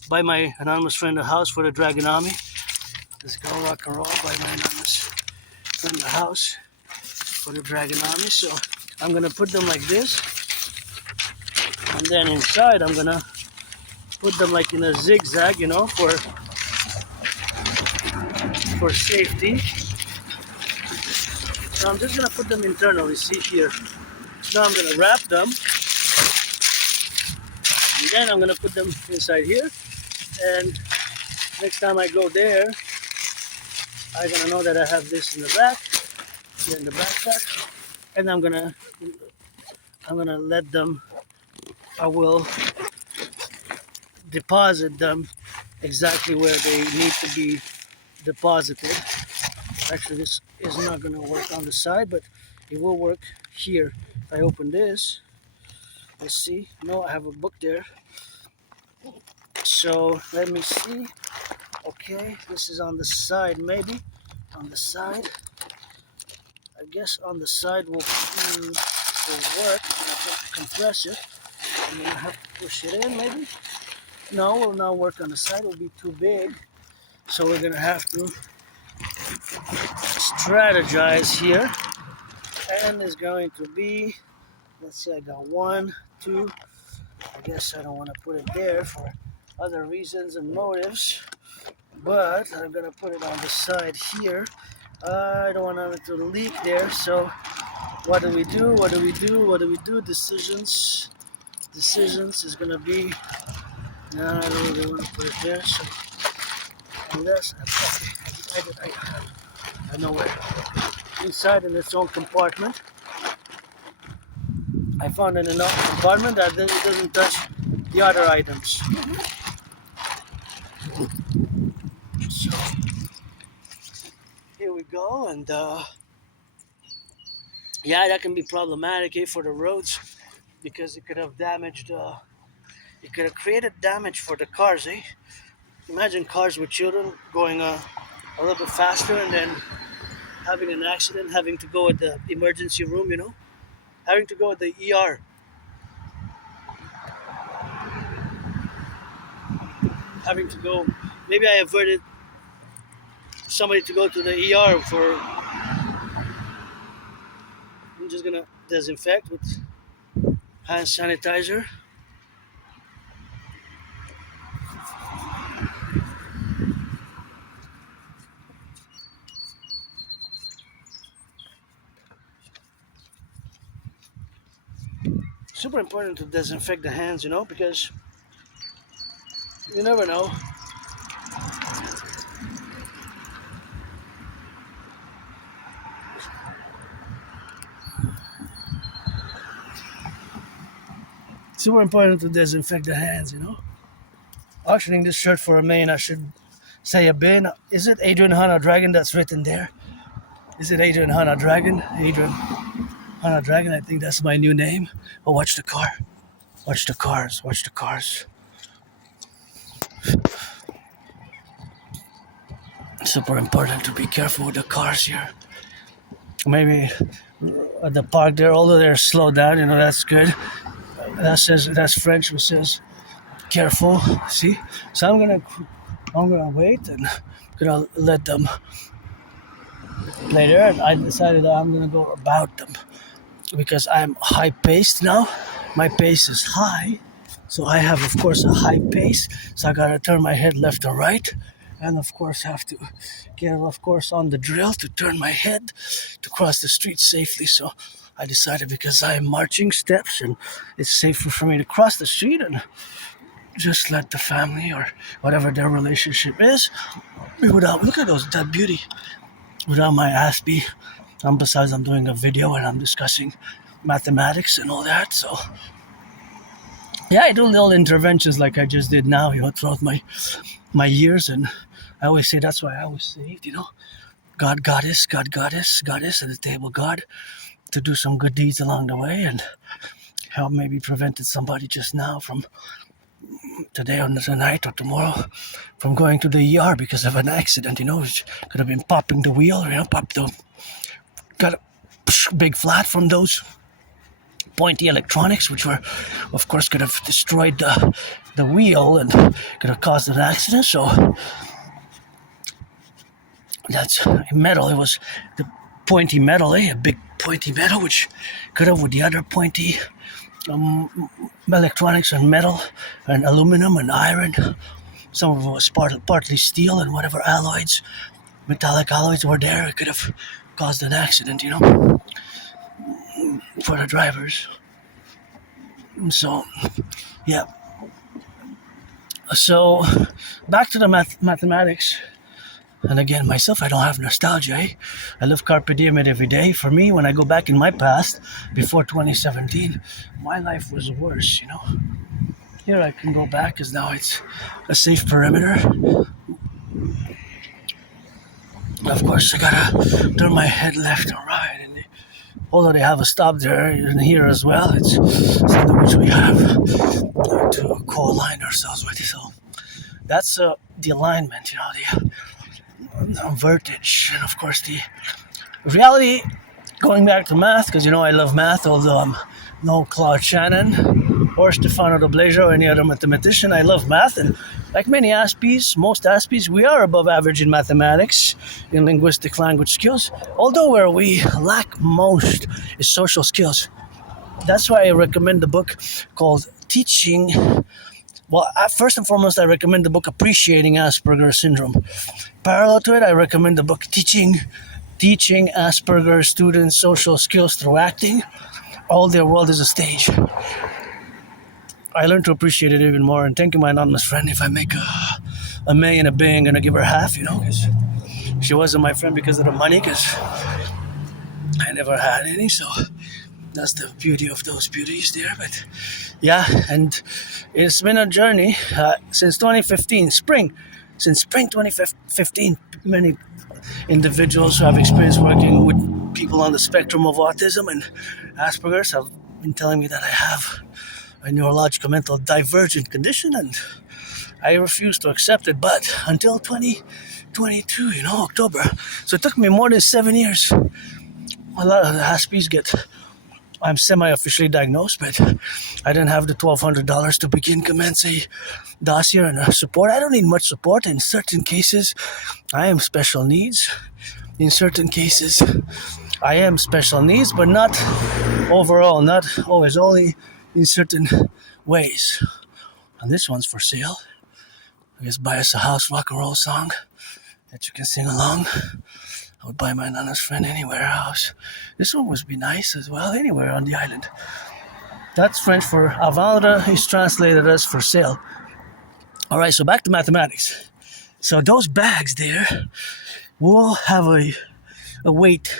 by my anonymous friend the house for the Draconis. Let's go Rock&Roll by my anonymous friend the house for the Draconis. So I'm gonna put them like this, and then inside I'm gonna put them like in a zigzag, for safety. So I'm just gonna put them internally. See here. Now I'm gonna wrap them, and then I'm gonna put them inside here. And next time I go there, I'm gonna know that I have this in the back, here in the backpack, and I'm gonna let them. I will deposit them exactly where they need to be deposited. Actually, this is not gonna work on the side, but it will work here. If I open this, let's see. No, I have a book there. So let me see. Okay, this is on the side, maybe. On the side. I guess on the side will work. I'm gonna compress it. I'm gonna have to push it in, maybe. No, it will not work on the side. It will be too big. So we're gonna have to strategize here. And it's going to be, let's say I got 1, 2. I guess I don't want to put it there for other reasons and motives, but I'm gonna put it on the side here. I don't want it to leak there, so what do we do? Decisions is gonna be, no, I don't really want to put it there, so unless, okay, I know where. Inside in its own compartment. I found in enough compartment that it doesn't touch the other items. So here we go, and yeah, that can be problematic for the roads, because it could have damaged. It could have created damage for the cars. Imagine cars with children going a little bit faster and then having an accident, having to go at the emergency room. Having to go at the ER. having to go. Maybe I averted somebody to go to the ER for. I'm just gonna disinfect with hand sanitizer. Super important to disinfect the hands, because you never know. Super important to disinfect the hands. Auctioning this shirt for a million, I should say a bin. Is it Adrian Hanna Dragon that's written there? Is it Adrian Hanna Dragon? Adrian Hanna Dragon, I think that's my new name. Oh, watch the car. Watch the cars. Watch the cars. Super important to be careful with the cars here. Maybe at the park there, although they're slowed down, that's good. That's French, which says careful. See? So I'm gonna wait and gonna let them play there. And I decided that I'm gonna go about them because I'm high paced now. My pace is high, so I have, of course, a high pace. So I gotta turn my head left or right, and of course have to get, of course, on the drill to turn my head to cross the street safely. So I decided, because I am marching steps and it's safer for me to cross the street and just let the family or whatever their relationship is without, look at that beauty, without my Aspiesque. Besides, I'm doing a video and I'm discussing mathematics and all that. So yeah, I do little interventions like I just did now, throughout my years. And I always say that's why I was saved, God, goddess, God, goddess, goddess at the table, God, to do some good deeds along the way and help maybe prevented somebody just now from today or tonight or tomorrow from going to the ER because of an accident, which could have been popping the wheel, got a big flat from those pointy electronics, which were, of course, could have destroyed the wheel and could have caused an accident. So that's metal. It was the pointy metal, a big pointy metal, which could have with the other pointy electronics and metal and aluminum and iron. Some of it was partly steel and whatever alloys, metallic alloys were there. It could have caused an accident, for the drivers. So, yeah. So, back to the mathematics. And again, myself, I don't have nostalgia. I live carpe diem every day. For me, when I go back in my past, before 2017, my life was worse, Here I can go back because now it's a safe perimeter. Of course, I gotta turn my head left or right. And although they have a stop there and here as well, it's something which we have to co-align ourselves with. So that's the alignment, the vertige, and of course the reality. Going back to math, because I love math, although I'm no Claude Shannon or Stefano de Blazer or any other mathematician. I love math, and like many most Aspies, we are above average in mathematics, in linguistic language skills, although where we lack most is social skills. That's why I recommend the book called Teaching. Well, first and foremost, I recommend the book Appreciating Asperger's Syndrome. Parallel to it, I recommend the book Teaching Asperger's Students Social Skills Through Acting. All their world is a stage. I learned to appreciate it even more, and thank you, my anonymous friend. If I make a million a bit, I'm going to give her half, because she wasn't my friend because of the money, because I never had any, so that's the beauty of those beauties there. But yeah, and it's been a journey since 2015, since spring 2015, many individuals who have experience working with people on the spectrum of autism and Asperger's have been telling me that I have a neurological mental divergent condition, and I refuse to accept it. But until 2022, October, so it took me more than 7 years. A lot of the Aspies get I'm semi-officially diagnosed, but I didn't have the $1,200 to begin commence a dossier and support. I don't need much support. In certain cases, I am special needs. In certain cases, I am special needs, but not overall, not always, only in certain ways. And this one's for sale. I guess buy us a house Rock&Roll song that you can sing along. I would buy my Nana's friend anywhere else. This one would be nice as well, anywhere on the island. That's French for à vendre is translated as for sale. All right, so back to mathematics. So those bags there will have a weight,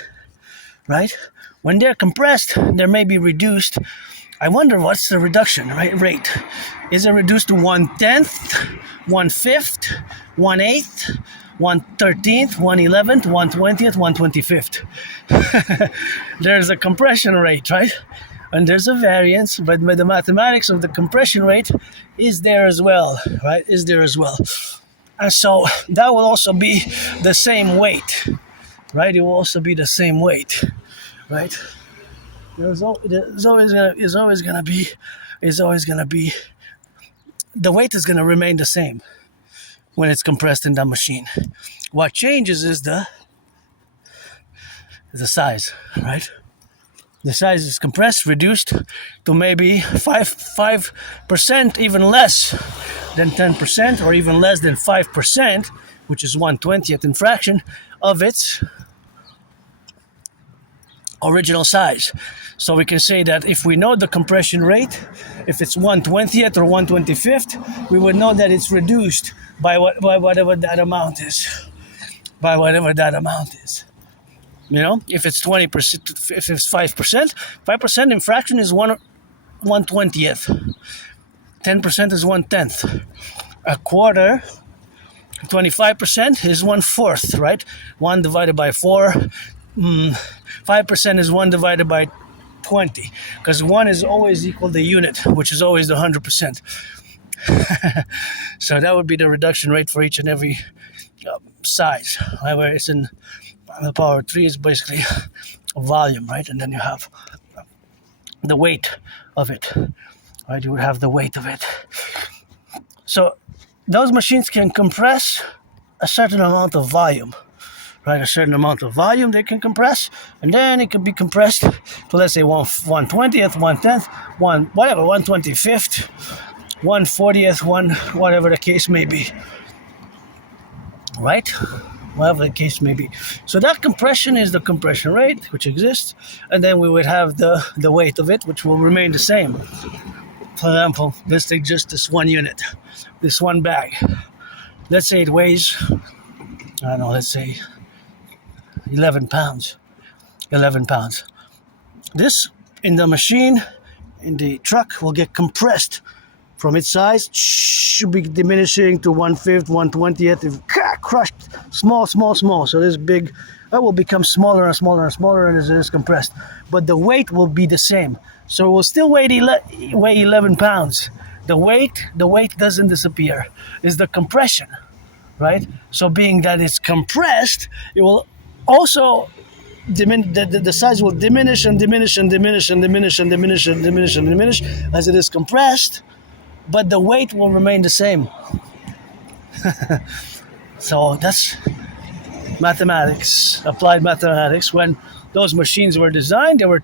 right? When they're compressed, they may be reduced. I wonder what's the reduction rate. Is it reduced to 1/10th, 1/5th, 1/8th, 1/13th, 1/11th, 1/20th, 1/25th? There's a compression rate, right? And there's a variance, but the mathematics of the compression rate is there as well, right? Is there as well. And so that will also be the same weight, right? It will also be the same weight, right? There's always gonna be the weight is gonna remain the same when it's compressed in the machine. What changes is the size, right? The size is compressed, reduced to maybe 5%, even less than 10%, or even less than 5%, which is 1/20th in fraction of its original size. So we can say that if we know the compression rate, if it's 1/20th or 1/25th, we would know that it's reduced by whatever that amount is. By whatever that amount is. You know, if it's 20%, if it's 5%, 5% in fraction is 1/20th. 10% is 1/10th. A quarter, 25% is 1/4th, right? 1 divided by 4. 5% is 1 divided by 20, because 1 is always equal to unit, which is always the 100%. So that would be the reduction rate for each and every size. However, it's in the power 3 is basically a volume, right? And then you have the weight of it, right? You would have the weight of it. So those machines can compress a certain amount of volume, right? A certain amount of volume they can compress, and then it can be compressed to, let's say, 1/20th, 1/10th, 1/25th, 1/40th, whatever the case may be, right? Whatever the case may be. So that compression is the compression rate, which exists, and then we would have the weight of it, which will remain the same. For example, let's take just this one unit, this one bag. Let's say it weighs, I don't know, let's say 11 pounds. 11 pounds. This, in the machine, in the truck, will get compressed from its size, should be diminishing to 1/5th, 1/20th, crushed, small. So this big, that will become smaller and smaller and smaller, and as it is compressed. But the weight will be the same. So it will still weigh 11 pounds. The weight doesn't disappear. It's the compression, right? So being that it's compressed, it will also the size will diminish and diminish and diminish and diminish and diminish and diminish and diminish as it is compressed, but the weight will remain the same. So that's mathematics, applied mathematics. When those machines were designed, there were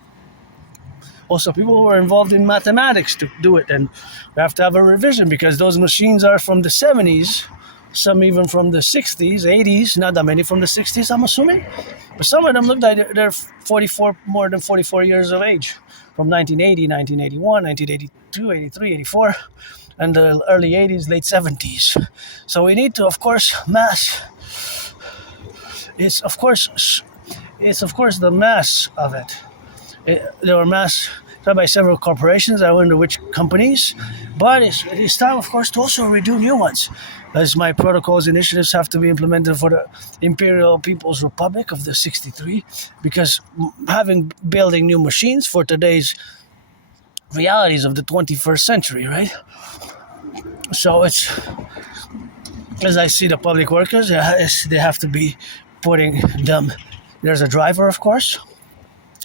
also people who were involved in mathematics to do it, and we have to have a revision because those machines are from the 70s, some even from the 60s, 80s, not that many from the 60s, I'm assuming. But some of them look like they're more than 44 years of age, from 1980, 1981, 1982, 83, 84, and the early 80s, late 70s. So we need to, of course, it's of course the mass of it. There were mass done by several corporations. I wonder which companies, but it's time, of course, to also redo new ones, as my protocols initiatives have to be implemented for the Imperial People's Republic of the 63, because building new machines for today's realities of the 21st century, right? So it's, as I see the public workers, they have to be putting them. There's a driver, of course.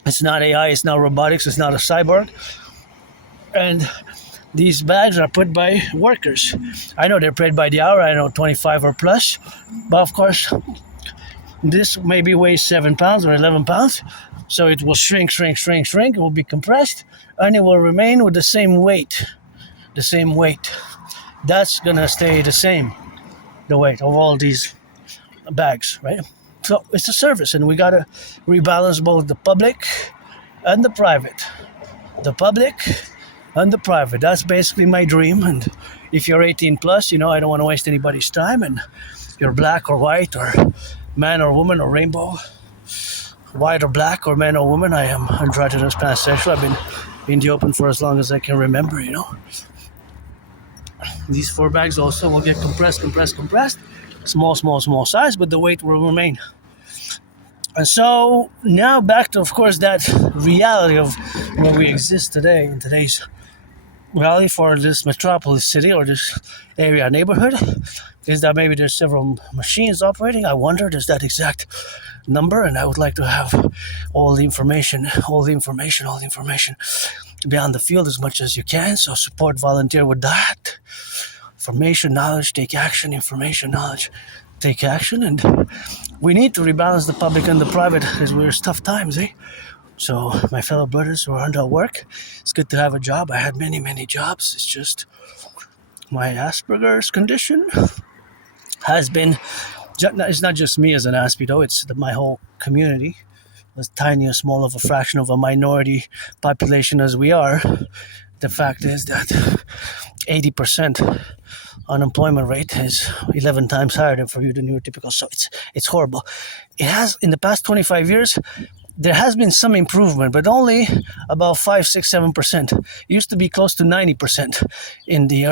It's not AI, it's not robotics, it's not a cyborg. And these bags are put by workers. I know they're paid by the hour, I know 25 or plus, but of course, this maybe weighs 7 pounds or 11 pounds, so it will shrink, it will be compressed, and it will remain with the same weight. The same weight. That's gonna stay the same, the weight of all these bags, right? So it's a service, and we gotta rebalance both the public and the private. The public and the private. That's basically my dream. And if you're 18 plus, I don't want to waste anybody's time. And you're black or white or man or woman or rainbow, white or black or man or woman, I am androgynous, pansexual. I've been in the open for as long as I can remember. These 4 bags also will get compressed. Small size, but the weight will remain. And so now back to, of course, that reality of where we exist today, in today's reality for this metropolis city or this area neighborhood, is that maybe there's several machines operating. I wonder, there's that exact number, and I would like to have all the information beyond the field as much as you can. So support, volunteer with that. Information, knowledge, take action. Information, knowledge, take action. And we need to rebalance the public and the private because we're tough times, eh? So my fellow brothers who are under work, it's good to have a job. I had many jobs. It's just my Asperger's condition has been, it's not just me as an Aspie though, it's my whole community. As tiny or small of a fraction of a minority population as we are, the fact is that 80% unemployment rate is 11 times higher than for you than neurotypical. So it's horrible. It has, in the past 25 years, there has been some improvement, but only about 5, 6, 7%. It used to be close to 90% in the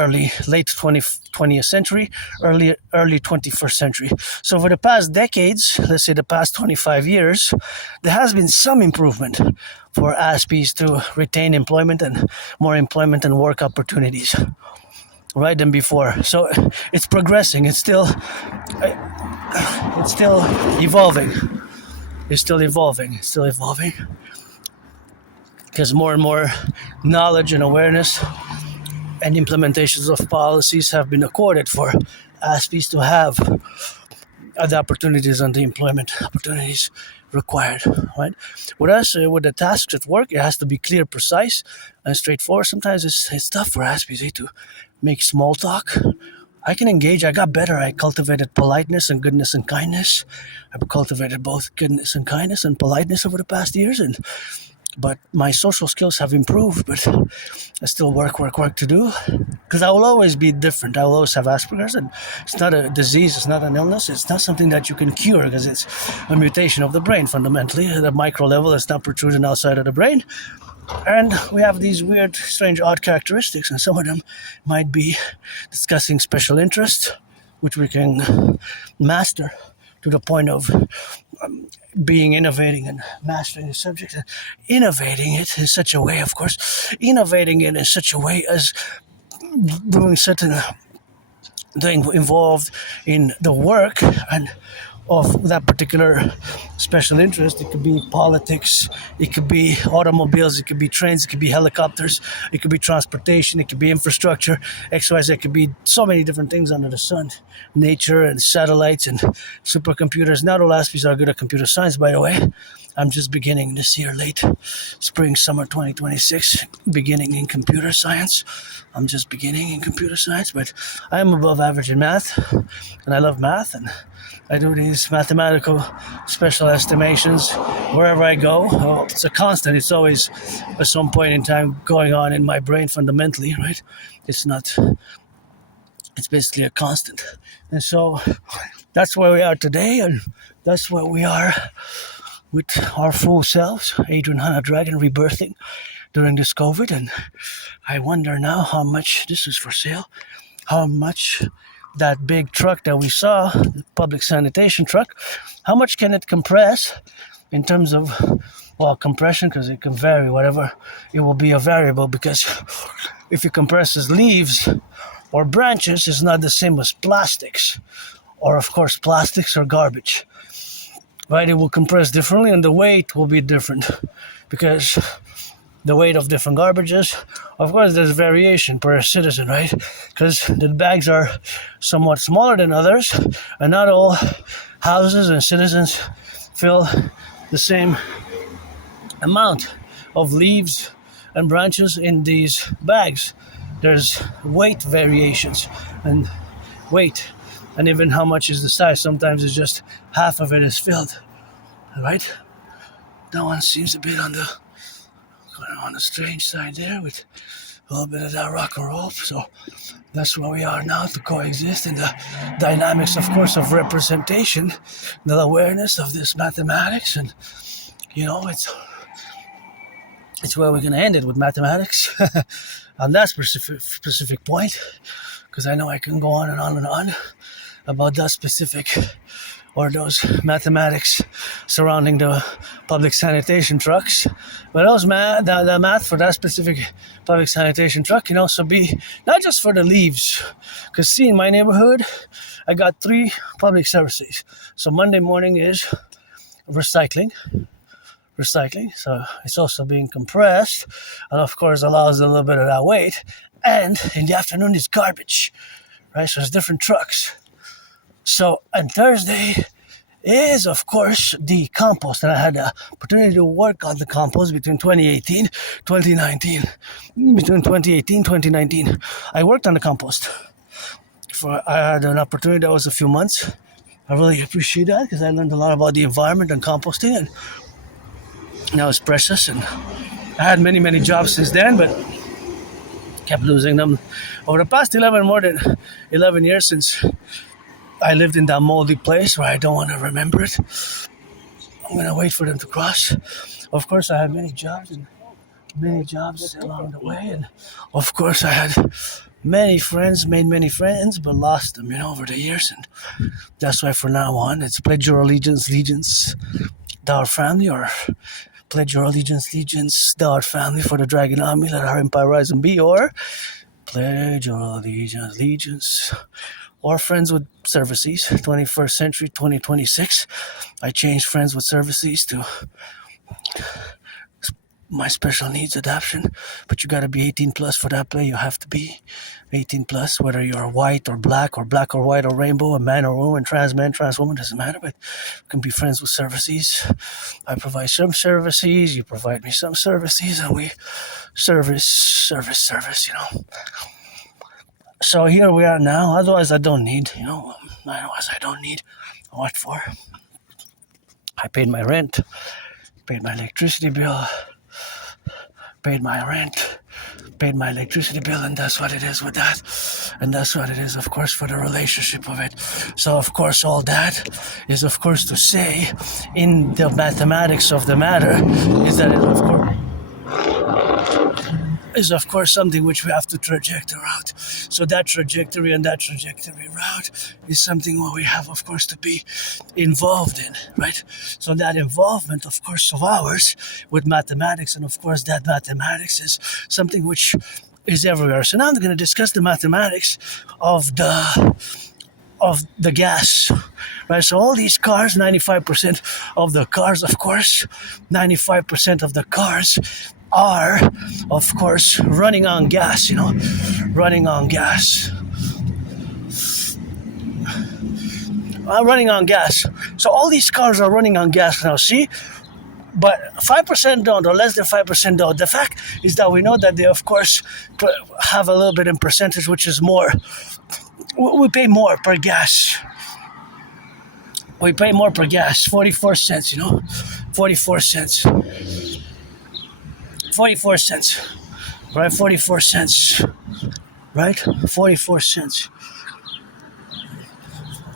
late 20th century, early 21st century. So for the past decades, let's say the past 25 years, there has been some improvement for Aspies to retain employment and more employment and work opportunities, right, than before. So it's progressing. It's still evolving. It's still evolving. Because more and more knowledge and awareness and implementations of policies have been accorded for Aspies to have the opportunities and the employment opportunities required, right? With us, with the tasks at work, it has to be clear, precise, and straightforward. Sometimes it's tough for Aspies to make small talk. I can engage. I got better. I cultivated politeness and goodness and kindness. I've cultivated both goodness and kindness and politeness over the past years, but my social skills have improved. But I still work to do, because I will always be different. I will always have Asperger's, and it's not a disease. It's not an illness. It's not something that you can cure, because it's a mutation of the brain fundamentally. At a micro level, it's not protruding outside of the brain. And we have these weird, strange, odd characteristics, and some of them might be discussing special interests, which we can master to the point of being innovating and mastering the subject, and innovating it in such a way, of course, as doing certain thing involved in the work and of that particular special interest. It could be politics, it could be automobiles, it could be trains, it could be helicopters, it could be transportation, it could be infrastructure, XYZ. It could be so many different things under the sun. Nature and satellites and supercomputers. Not all Aspies are good at computer science, by the way. I'm just beginning this year, late spring, summer 2026, beginning in computer science. But I am above average in math, and I love math, and I do these mathematical special estimations wherever I go. Oh, it's a constant. It's always at some point in time going on in my brain fundamentally, right? It's basically a constant. And so that's where we are today, and that's where we are with our full selves, Adrian Hanna Dragon rebirthing during this COVID. And I wonder now how much this is for sale, how much that big truck that we saw, the public sanitation truck, how much can it compress in terms of, well, compression, because it can vary, whatever. It will be a variable, because if it compresses leaves or branches, it's not the same as plastics. Or, of course, plastics are garbage. right? It will compress differently and the weight will be different because the weight of different garbages. Of course, there's variation per citizen, right? Because the bags are somewhat smaller than others, and not all houses and citizens fill the same amount of leaves and branches in these bags. There's weight variations and weight, and even how much is the size. Sometimes it's just half of it is filled, right? That one seems a bit on the strange side there with a little bit of that rock and roll. So that's where we are now to coexist in the dynamics, of course, of representation, the awareness of this mathematics. And, it's where we're going to end it with mathematics on that specific point, because I know I can go on and on and on about that specific or those mathematics surrounding the public sanitation trucks. But the math for that specific public sanitation truck can also be not just for the leaves. Because see, in my neighborhood, I got 3 public services. So Monday morning is recycling. So it's also being compressed, and of course allows a little bit of that weight. And in the afternoon is garbage, right? So it's different trucks. So, and Thursday is, of course, the compost. And I had the opportunity to work on the compost between 2018 2019. I worked on the compost. I had an opportunity that was a few months. I really appreciate that because I learned a lot about the environment and composting, and that was precious. And I had many, many jobs since then, but kept losing them over the past more than 11 years since I lived in that moldy place where I don't want to remember it. I'm going to wait for them to cross. Of course, I had many jobs along the way. And of course, I had many friends, made many friends, but lost them, over the years. And that's why from now on, it's pledge your allegiance, thou art family, or pledge your allegiance, thou art family for the dragon army, let our empire rise and be, or pledge your allegiance, or friends with services, 21st century, 2026. I changed friends with services to my special needs adoption, but you got to be 18 plus for that play. You have to be 18 plus, whether you're white or black or white or rainbow, a man or woman, trans man, trans woman, doesn't matter, but you can be friends with services. I provide some services, you provide me some services, and we service. So here we are now. Otherwise, I don't need, What for? I paid my rent, paid my electricity bill, paid my rent, paid my electricity bill, and that's what it is with that. And that's what it is, of course, for the relationship of it. So, of course, all that is, of course, to say in the mathematics of the matter is that it, of course, something which we have to trajectory out. So that trajectory and that trajectory route is something what we have, of course, to be involved in, right? So that involvement, of course, of ours with mathematics, and of course that mathematics is something which is everywhere. So now I'm going to discuss the mathematics of the gas, right? So all these cars, 95% of the cars, of course, 95% of the cars are, of course, running on gas, running on gas. Running on gas. So all these cars are running on gas now, see? But 5% don't, or less than 5% don't. The fact is that we know that they, of course, have a little bit in percentage, which is more. We pay more per gas. We pay more per gas, 44 cents, 44 cents. 44 cents, right? 44 cents, right? 44 cents.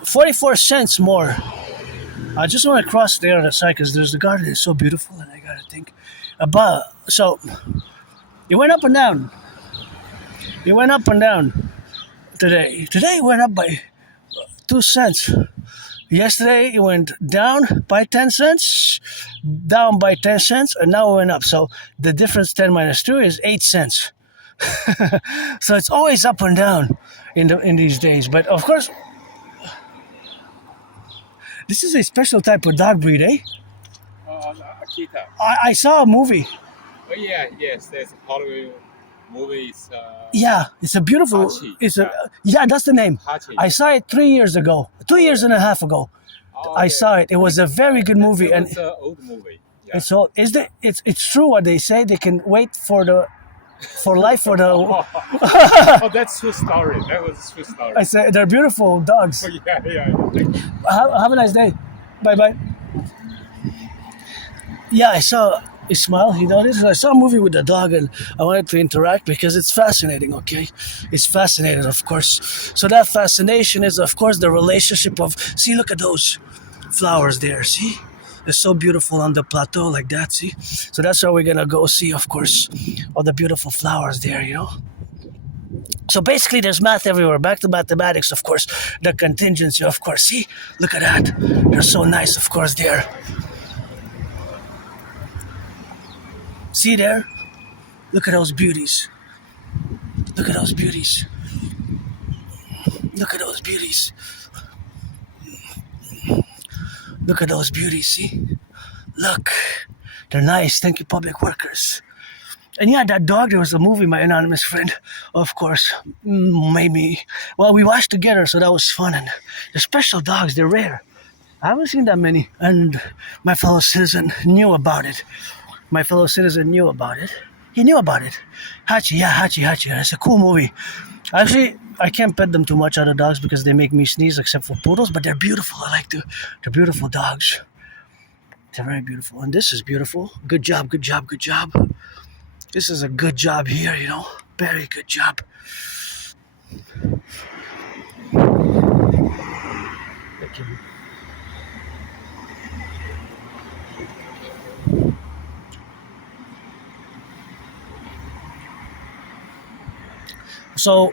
44 cents more. I just want to cross the other side because the garden is so beautiful, and I got to think about. So, it went up and down. It went up and down today. Today it went up by 2 cents. Yesterday it went down by 10 cents, down by 10 cents, and now it went up. So the difference 10 minus 2 is 8 cents. So it's always up and down in these days. But of course, This is a special type of dog breed, eh? Akita. I saw a movie. Oh yeah, yes. There's a Hollywood movie. Yeah, it's a beautiful. Hachi. It's a yeah, that's the name. Hachi. I saw it 3 years ago, 2 years and a half ago. I saw it. It was a very good movie, and It's an old movie. Yeah. it's all. Is that it's true what they say? They can wait for life for the. Oh, that's true story. That was a true story. I said they're beautiful dogs. Oh, yeah. Have a nice day. Bye bye. Yeah, I saw Ismail. You know this. I saw a movie with the dog, and I wanted to interact because it's fascinating. Okay, it's fascinating, of course. So that fascination is, of course, the relationship of. See, look at those flowers there. See, they're so beautiful on the plateau like that. See, so that's where we're gonna go see, of course, all the beautiful flowers there. You know. So basically, there's math everywhere. Back to mathematics, of course. The contingency, of course. See, look at that. They're so nice, of course. There. See there? Look at those beauties. Look at those beauties. Look at those beauties. Look at those beauties, see? Look. They're nice. Thank you, public workers. And yeah, that dog, there was a movie, my anonymous friend, of course, made me. Well, we watched together, so that was fun. And the special dogs, they're rare. I haven't seen that many. And my fellow citizen knew about it. He knew about it. Hachi. It's a cool movie. Actually, I can't pet them too much, other dogs, because they make me sneeze, except for poodles, but they're beautiful. They're beautiful dogs. They're very beautiful. And this is beautiful. Good job. This is a good job here, you know. Very good job. Thank you. So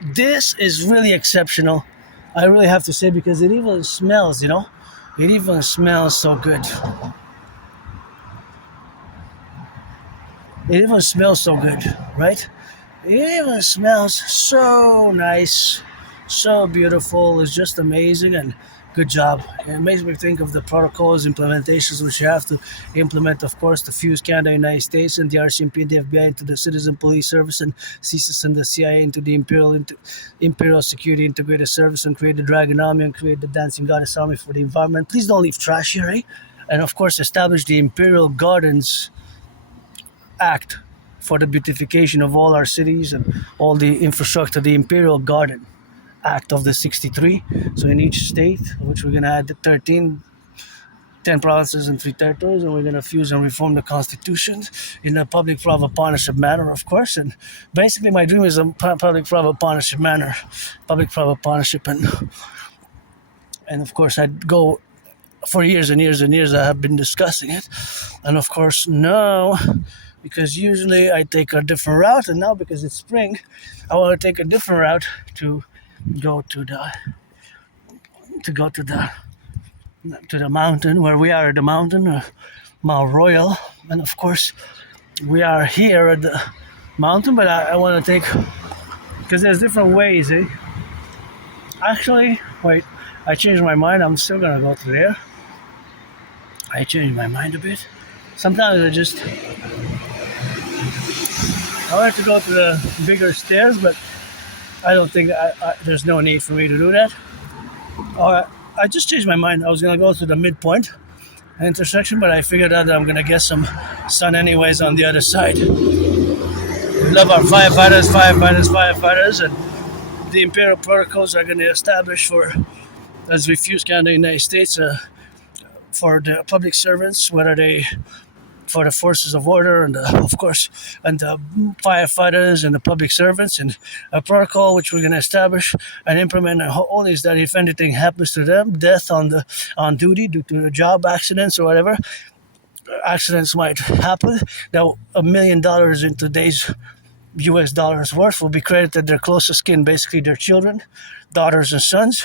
this is really exceptional. I really have to say, because it even smells, you know. It even smells so good. It even smells so good, right? It even smells so nice, so beautiful. It's just amazing, and good job. It makes me think of the protocols, implementations which you have to implement, of course, to fuse Canada, United States, and the RCMP and the FBI into the Citizen Police Service, and CSIS and the CIA into the Imperial Security Integrated Service, and create the Dragon Army, and create the Dancing Goddess Army for the environment. Please don't leave trash here, eh? And of course, establish the Imperial Gardens Act for the beautification of all our cities and all the infrastructure, the Imperial Garden Act of the 63. So in each state, which we're going to add 10 provinces and 3 territories, and we're going to fuse and reform the constitution in a public-private partnership manner, of course. And basically my dream is a public-private partnership manner, public-private partnership. And of course I'd go for years and years and years. I have been discussing it. And of course now, because usually I take a different route, and now because it's spring, I want to take a different route to go to the mountain, where we are at the mountain, Mount Royal. And of course we are here at the mountain, but I want to take, because there's different ways, eh? Actually, wait, I changed my mind. I'm still gonna go to there. I changed my mind a bit. Sometimes I wanted to go to the bigger stairs, but I don't think there's no need for me to do that. I just changed my mind. I was going to go to the midpoint intersection, but I figured out that I'm going to get some sun anyways on the other side. We love our firefighters, and the Imperial protocols are going to establish as we fuse Canada and the United States, for the public servants, whether they for the forces of order, and of course, and the firefighters and the public servants, and a protocol which we're going to establish and implement, and only is that if anything happens to them, death on duty due to job accidents or whatever accidents might happen, that $1 million in today's US dollars worth will be credited their closest kin, basically their children, daughters and sons,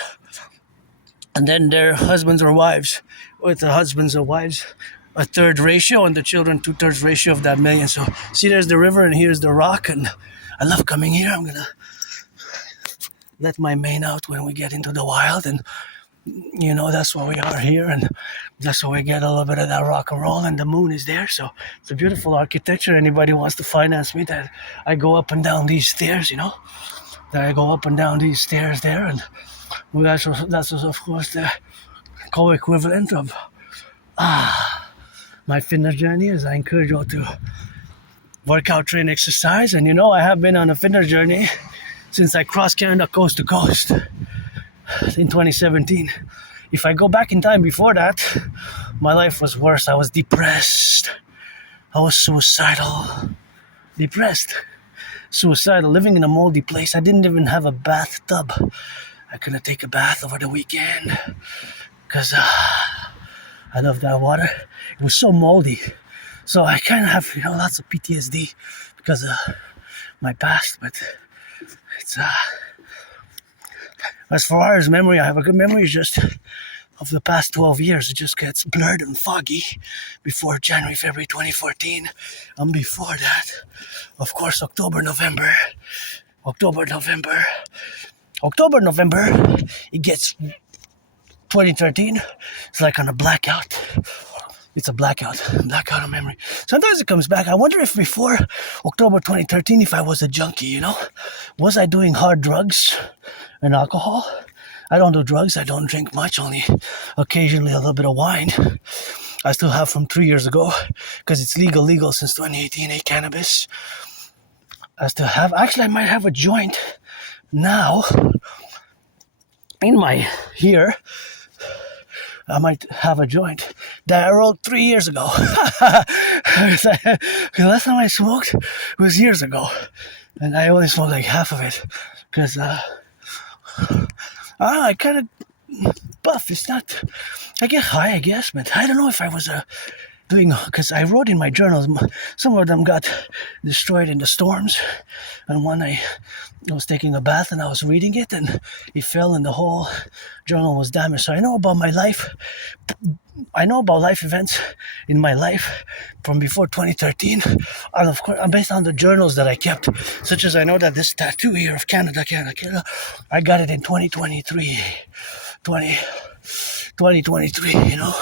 and then their husbands or wives, with the husbands or wives a third ratio, and the children 2/3 ratio of that $1 million. So see, there's the river and here's the rock, and I love coming here. I'm gonna let my mane out when we get into the wild, and You know, that's why we are here, and that's why we get a little bit of that rock and roll, and the moon is there. So it's a beautiful architecture. Anybody wants to finance me, that I go up and down these stairs, you know, that I go up and down these stairs there, and that's of course the co-equivalent of my fitness journey, as I encourage you all to work out, train, exercise. And you know, I have been on a fitness journey since I crossed Canada coast to coast in 2017. If I go back in time before that, my life was worse. I was depressed. I was suicidal. Depressed. Suicidal. Living in a moldy place. I didn't even have a bathtub. I couldn't take a bath over the weekend because I love that water. It was so moldy. So I kind of have, you know, lots of PTSD because of my past. But it's as far as memory, I have a good memory just of the past 12 years. It just gets blurred and foggy before January, February 2014. And before that, of course, October, November, it gets 2013. It's like on a blackout. It's a blackout of memory. Sometimes it comes back. I wonder if before October 2013, if I was a junkie, you know? Was I doing hard drugs and alcohol? I don't do drugs. I don't drink much, only occasionally a little bit of wine. I still have from 3 years ago, because it's legal since 2018, cannabis. I still have, actually I might have a joint now in my here. I might have a joint that I rolled 3 years ago. The last time I smoked was years ago, and I only smoked like half of it because I kind of buff. It's not. I get high, I guess, but I don't know if I was doing, because I wrote in my journals. Some of them got destroyed in the storms, and one I was taking a bath and I was reading it, and it fell, and the whole journal was damaged. So I know about my life. I know about life events in my life from before 2013, and of course, I'm based on the journals that I kept, such as I know that this tattoo here of Canada, I got it in 2023, you know,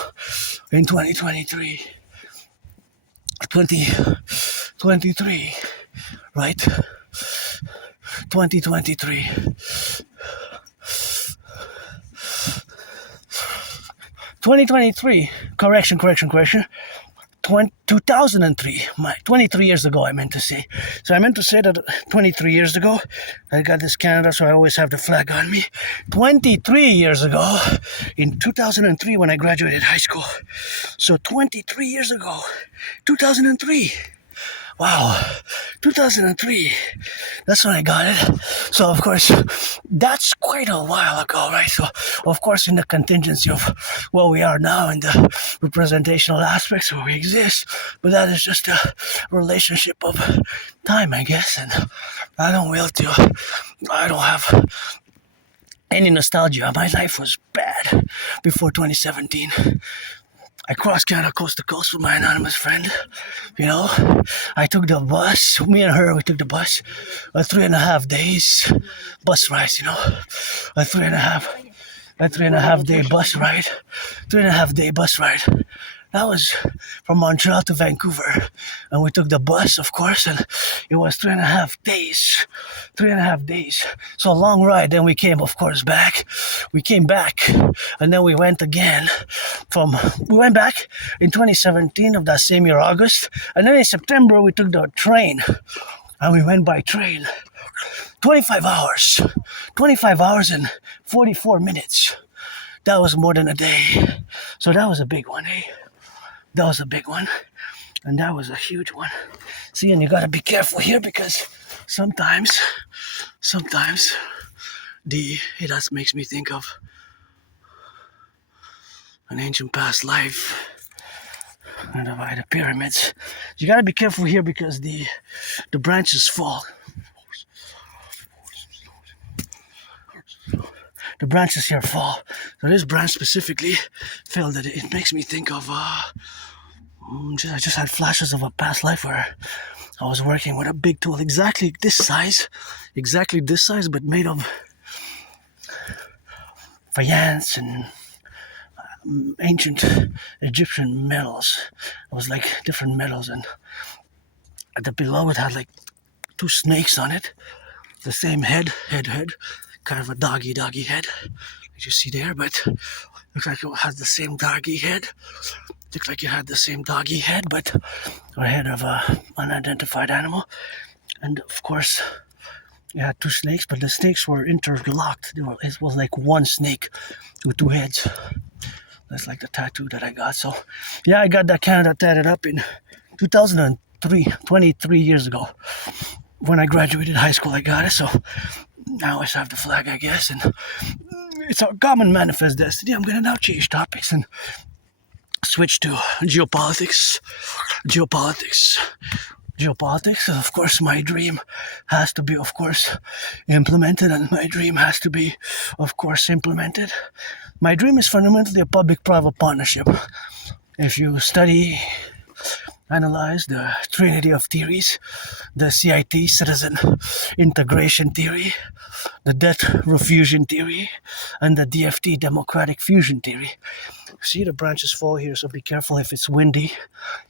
in 2023, 2023, right? 2023. 2023, correction. 2003, 23 years ago, I meant to say. So I meant to say that 23 years ago, I got this Canada, so I always have the flag on me. 23 years ago, in 2003, when I graduated high school. So 23 years ago, 2003. Wow, 2003, that's when I got it. So, of course, that's quite a while ago, right? So, of course, in the contingency of where we are now and the representational aspects where we exist, but that is just a relationship of time, I guess, and I don't have any nostalgia. My life was bad before 2017. I crossed Canada coast to coast with my anonymous friend. You know, I took the bus. Me and her, we took the bus. 3.5 days bus ride. You know, a three and a half day bus ride. 3.5 day bus ride. That was from Montreal to Vancouver, and we took the bus, of course, and it was 3.5 days. 3.5 days. So a long ride. Then we came, of course, back. We came back, and then we went again. We went back in 2017 of that same year, August, and then in September we took the train, and we went by train. 25 hours. 25 hours and 44 minutes. That was more than a day. So that was a big one, eh? That was a big one, and that was a huge one. See, and you gotta be careful here because sometimes, it just makes me think of an ancient past life and by the pyramids. You gotta be careful here because the branches fall. The branches here fall. So this branch specifically fell. That it makes me think of I just had flashes of a past life where I was working with a big tool exactly this size, but made of faience and ancient Egyptian metals. It was like different metals, and at the below it had like two snakes on it, the same head, kind of a doggy head, as you see there, but looks like it had the same doggy head. Looked like it had the same doggy head, but or head of a unidentified animal. And of course, you had two snakes, but the snakes were interlocked. It was like one snake with two heads. That's like the tattoo that I got. So, yeah, I got that Canada tatted up in 2003, 23 years ago. When I graduated high school, I got it. So now I have the flag, I guess. And it's a common manifest destiny. I'm going to now change topics and switch to geopolitics. And of course, my dream has to be, of course, implemented, and my dream has to be, of course, implemented. My dream is fundamentally a public-private partnership. If you study, analyze the trinity of theories, the CIT, citizen integration theory, the debt refusion theory, and the DFT, democratic fusion theory. See, the branches fall here, so be careful if it's windy.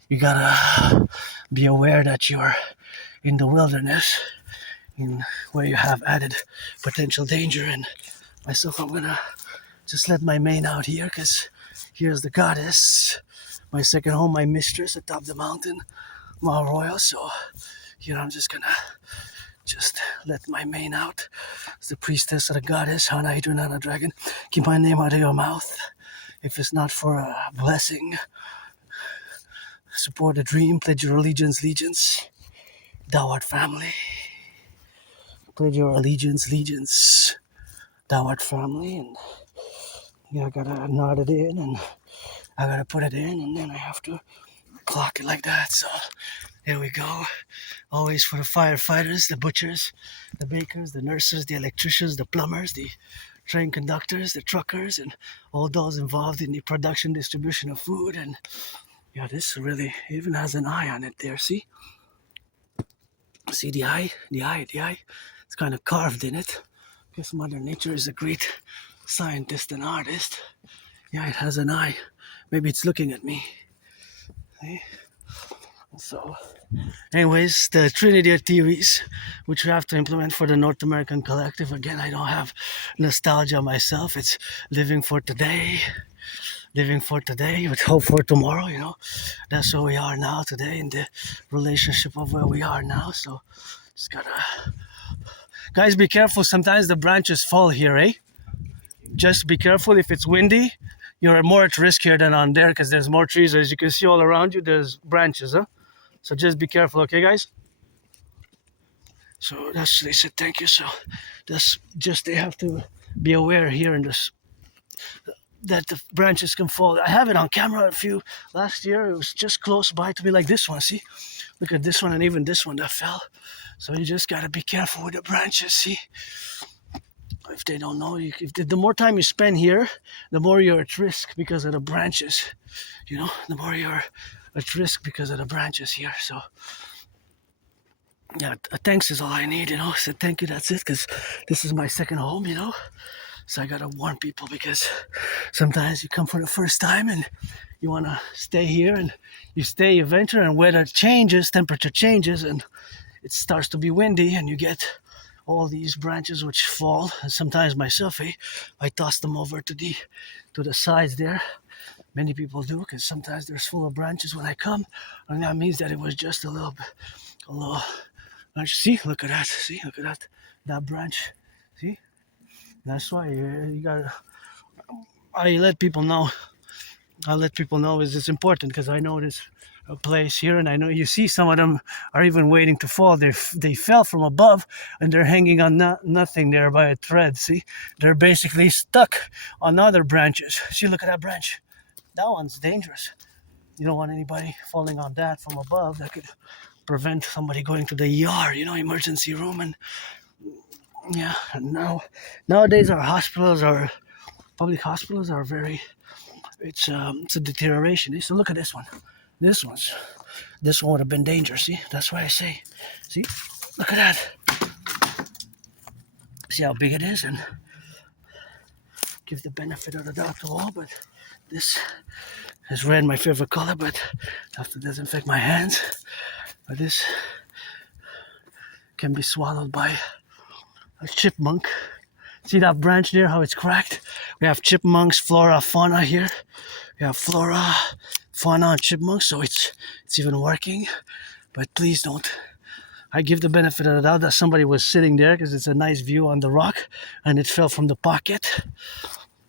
You gotta be aware that you're in the wilderness, where you have added potential danger. And myself, I'm gonna just let my mane out here, because here's the goddess, my second home, my mistress atop the mountain, Mount Royal. So here I'm just gonna let my mane out. It's the priestess of the goddess, Hana Hidrunana dragon. Keep my name out of your mouth. If it's not for a blessing, support a dream, pledge your allegiance. Thou art family. Pledge your allegiance. Thou art family. And yeah, I gotta knot it in, and I gotta put it in, and then I have to clock it like that. So there we go. Always for the firefighters, the butchers, the bakers, the nurses, the electricians, the plumbers, the train conductors, the truckers, and all those involved in the production, distribution of food. And yeah, this really even has an eye on it there, see? See the eye? It's kind of carved in it. I guess Mother Nature is a great scientist and artist. Yeah, it has an eye. Maybe it's looking at me. See? So, anyways, the Trinity of theories, which we have to implement for the North American Collective. Again, I don't have nostalgia myself. It's living for today with hope for tomorrow, That's where we are now today, in the relationship of where we are now. So, just gotta... Guys, be careful. Sometimes the branches fall here, eh? Just be careful. If it's windy, you're more at risk here than on there, because there's more trees. As you can see all around you, there's branches, huh? So just be careful, okay, guys? So they said thank you. So that's just, they have to be aware here in this, that the branches can fall. I have it on camera last year. It was just close by to me, like this one, see? Look at this one, and even this one that fell. So you just gotta be careful with the branches, see? If they don't know, the more time you spend here, the more you're at risk because of the branches. The more you're at risk because of the branches here. So yeah, thanks is all I need, So thank you, that's it, because this is my second home, So I gotta warn people, because sometimes you come for the first time and you wanna stay here, and you stay eventually, and weather changes, temperature changes, and it starts to be windy, and you get all these branches which fall. And sometimes myself, I toss them over to the sides there. Many people do, because sometimes there's full of branches when I come, and that means that it was just a little branch. See, look at that branch. See, that's why you gotta. I let people know it's important, because I know this place here, and I know you see some of them are even waiting to fall. They fell from above, and they're hanging on nothing there by a thread. See, they're basically stuck on other branches. See, look at that branch. That one's dangerous. You don't want anybody falling on that from above. That could prevent somebody going to the ER, emergency room. And yeah, and nowadays our public hospitals are very, it's a deterioration. So look at this one. This one would have been dangerous. See, that's why I say, see, look at that. See how big it is, and give the benefit of the doubt to all, but this is red, my favorite color, but I have to disinfect my hands. But this can be swallowed by a chipmunk. See that branch there, how it's cracked? We have chipmunks, flora, fauna here. We have flora, fauna, and chipmunks, so it's even working. But please don't. I give the benefit of the doubt that somebody was sitting there because it's a nice view on the rock and it fell from the pocket.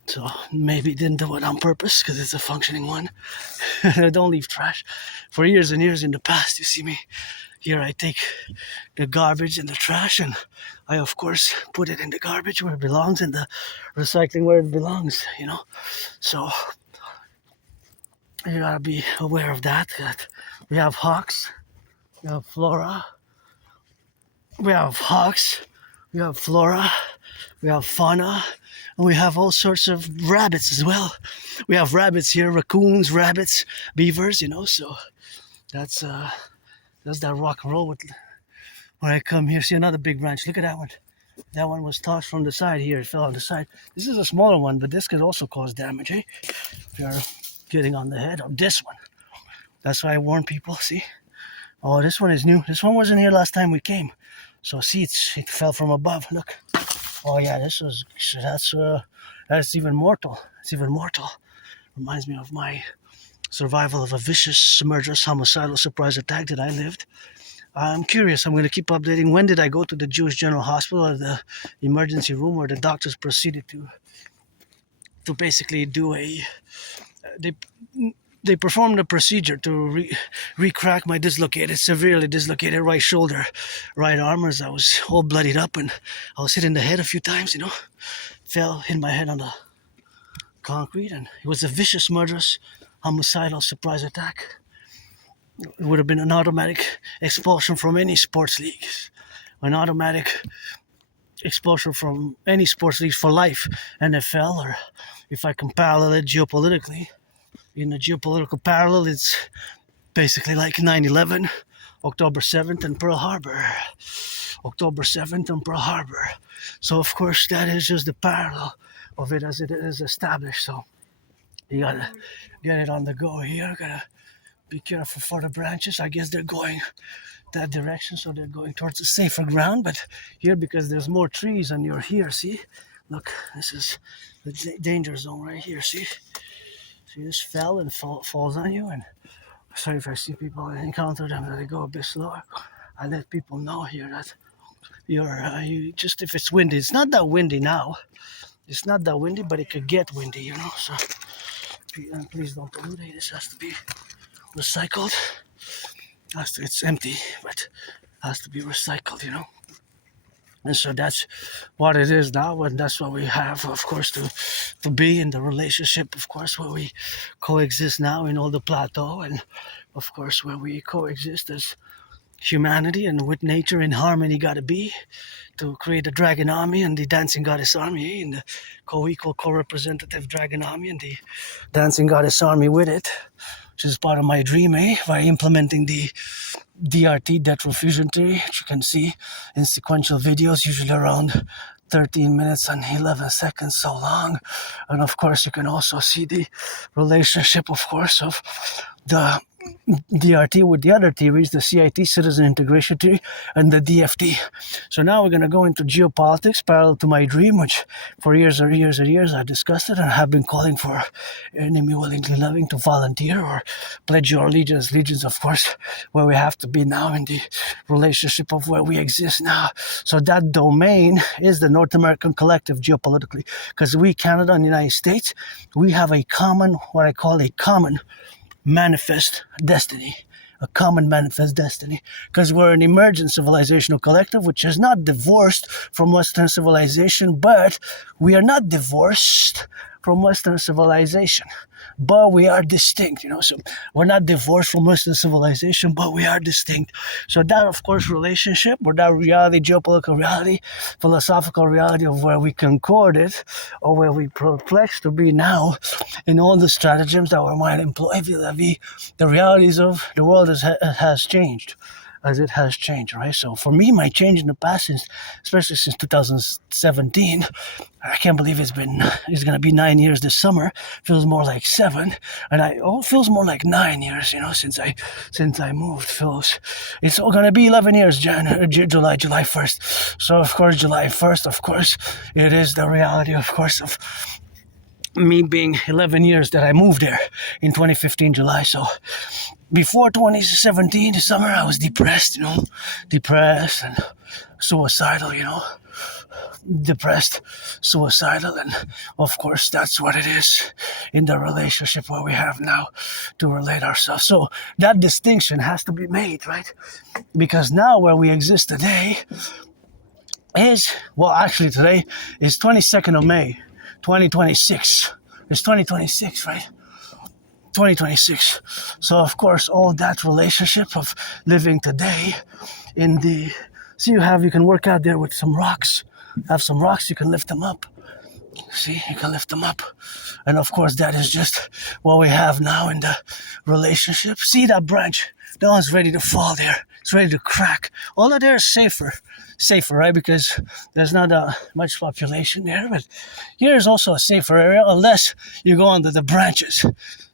So maybe it didn't do it on purpose because it's a functioning one. I don't leave trash. For years and years in the past, you see me here, I take the garbage and the trash and I of course put it in the garbage where it belongs and the recycling where it belongs, you know. So you gotta be aware of that we have hawks, we have flora, we have hawks, we have flora, we have fauna, and we have all sorts of rabbits as well. We have rabbits here, raccoons, rabbits, beavers, you know, so that's that rock and roll with when I come here. See another big branch, look at that one. That one was tossed from the side here, it fell on the side. This is a smaller one, but this could also cause damage, eh? If you're getting on the head of this one. That's why I warn people, see? Oh, this one is new. This one wasn't here last time we came. So see, it fell from above. Look. Oh yeah, that's even mortal. It's even mortal. Reminds me of my survival of a vicious, murderous, homicidal surprise attack that I lived. I'm curious. I'm going to keep updating. When did I go to the Jewish General Hospital or the emergency room where the doctors proceeded to basically do they performed a procedure to re-crack my severely dislocated right shoulder, right arm, as I was all bloodied up and I was hit in the head a few times, you know. Hit my head on the concrete and it was a vicious, murderous, homicidal surprise attack. It would have been an automatic expulsion from any sports leagues. An automatic expulsion from any sports leagues for life, NFL, or if I can parallel it geopolitically. In a geopolitical parallel, it's basically like 9/11, October 7th, and Pearl Harbor. October 7th and Pearl Harbor. So, of course, that is just the parallel of it as it is established. So, you gotta get it on the go here. Gotta be careful for the branches. I guess they're going that direction, so they're going towards the safer ground. But here, because there's more trees and you're here, see? Look, this is the danger zone right here, see? So you just fell and falls on you. And sorry if I see people encounter them that they go a bit slower. I let people know here that you just, if it's windy, it's not that windy now. It's not that windy, but it could get windy, you know. So please don't pollute it. This has to be recycled. It's empty, but has to be recycled, you know. And so that's what it is now, and that's what we have, of course, to be in the relationship, of course, where we coexist now in all the plateau, and of course where we coexist as humanity and with nature in harmony gotta be to create a dragon army and the dancing goddess army and the co-equal, co-representative dragon army and the dancing goddess army with it, which is part of my dream, by implementing the DRT, debt refusion theory, which you can see in sequential videos, usually around 13 minutes and 11 seconds so long. And of course you can also see the relationship, of course, of the DRT with the other theories, the CIT, citizen integration theory, and the DFT. So now we're going to go into geopolitics parallel to my dream, which for years I discussed it and have been calling for enemy willingly loving to volunteer or pledge your allegiance, of course, where we have to be now in the relationship of where we exist now. So that domain is the North American collective geopolitically, because we, Canada and the United States, we have a common, what I call a common manifest destiny, because we're an emergent civilizational collective which is not divorced from Western civilization, but we are not divorced from Western civilization, but we are distinct, so we're not divorced from Western civilization, but we are distinct. So that, of course, relationship, or that reality, geopolitical reality, philosophical reality of where we concord it, or where we perplex to be now in all the stratagems that we might employ vis-a-vis the realities of the world has changed. as it has changed, right? So for me, my change in the past, especially since 2017, I can't believe it's gonna be 9 years this summer. Feels more like 7, and feels more like 9 years, since I moved. It's all gonna be 11 years, July 1st. So of course, July 1st, of course, it is the reality, of course, of me being 11 years that I moved there in 2015 July. So before 2017 the summer, I was depressed and suicidal, depressed, suicidal, and of course that's what it is in the relationship where we have now to relate ourselves. So that distinction has to be made, right? Because now where we exist today actually today is 22nd of May 2026. It's 2026, right? 2026. So of course all that relationship of living today you can work out there with some rocks. Have some rocks, you can lift them up. See, you can lift them up. And of course that is just what we have now in the relationship. See that branch? That one's ready to fall there. It's ready to crack. All of there is safer, right? Because there's not much population there. But here is also a safer area unless you go under the branches.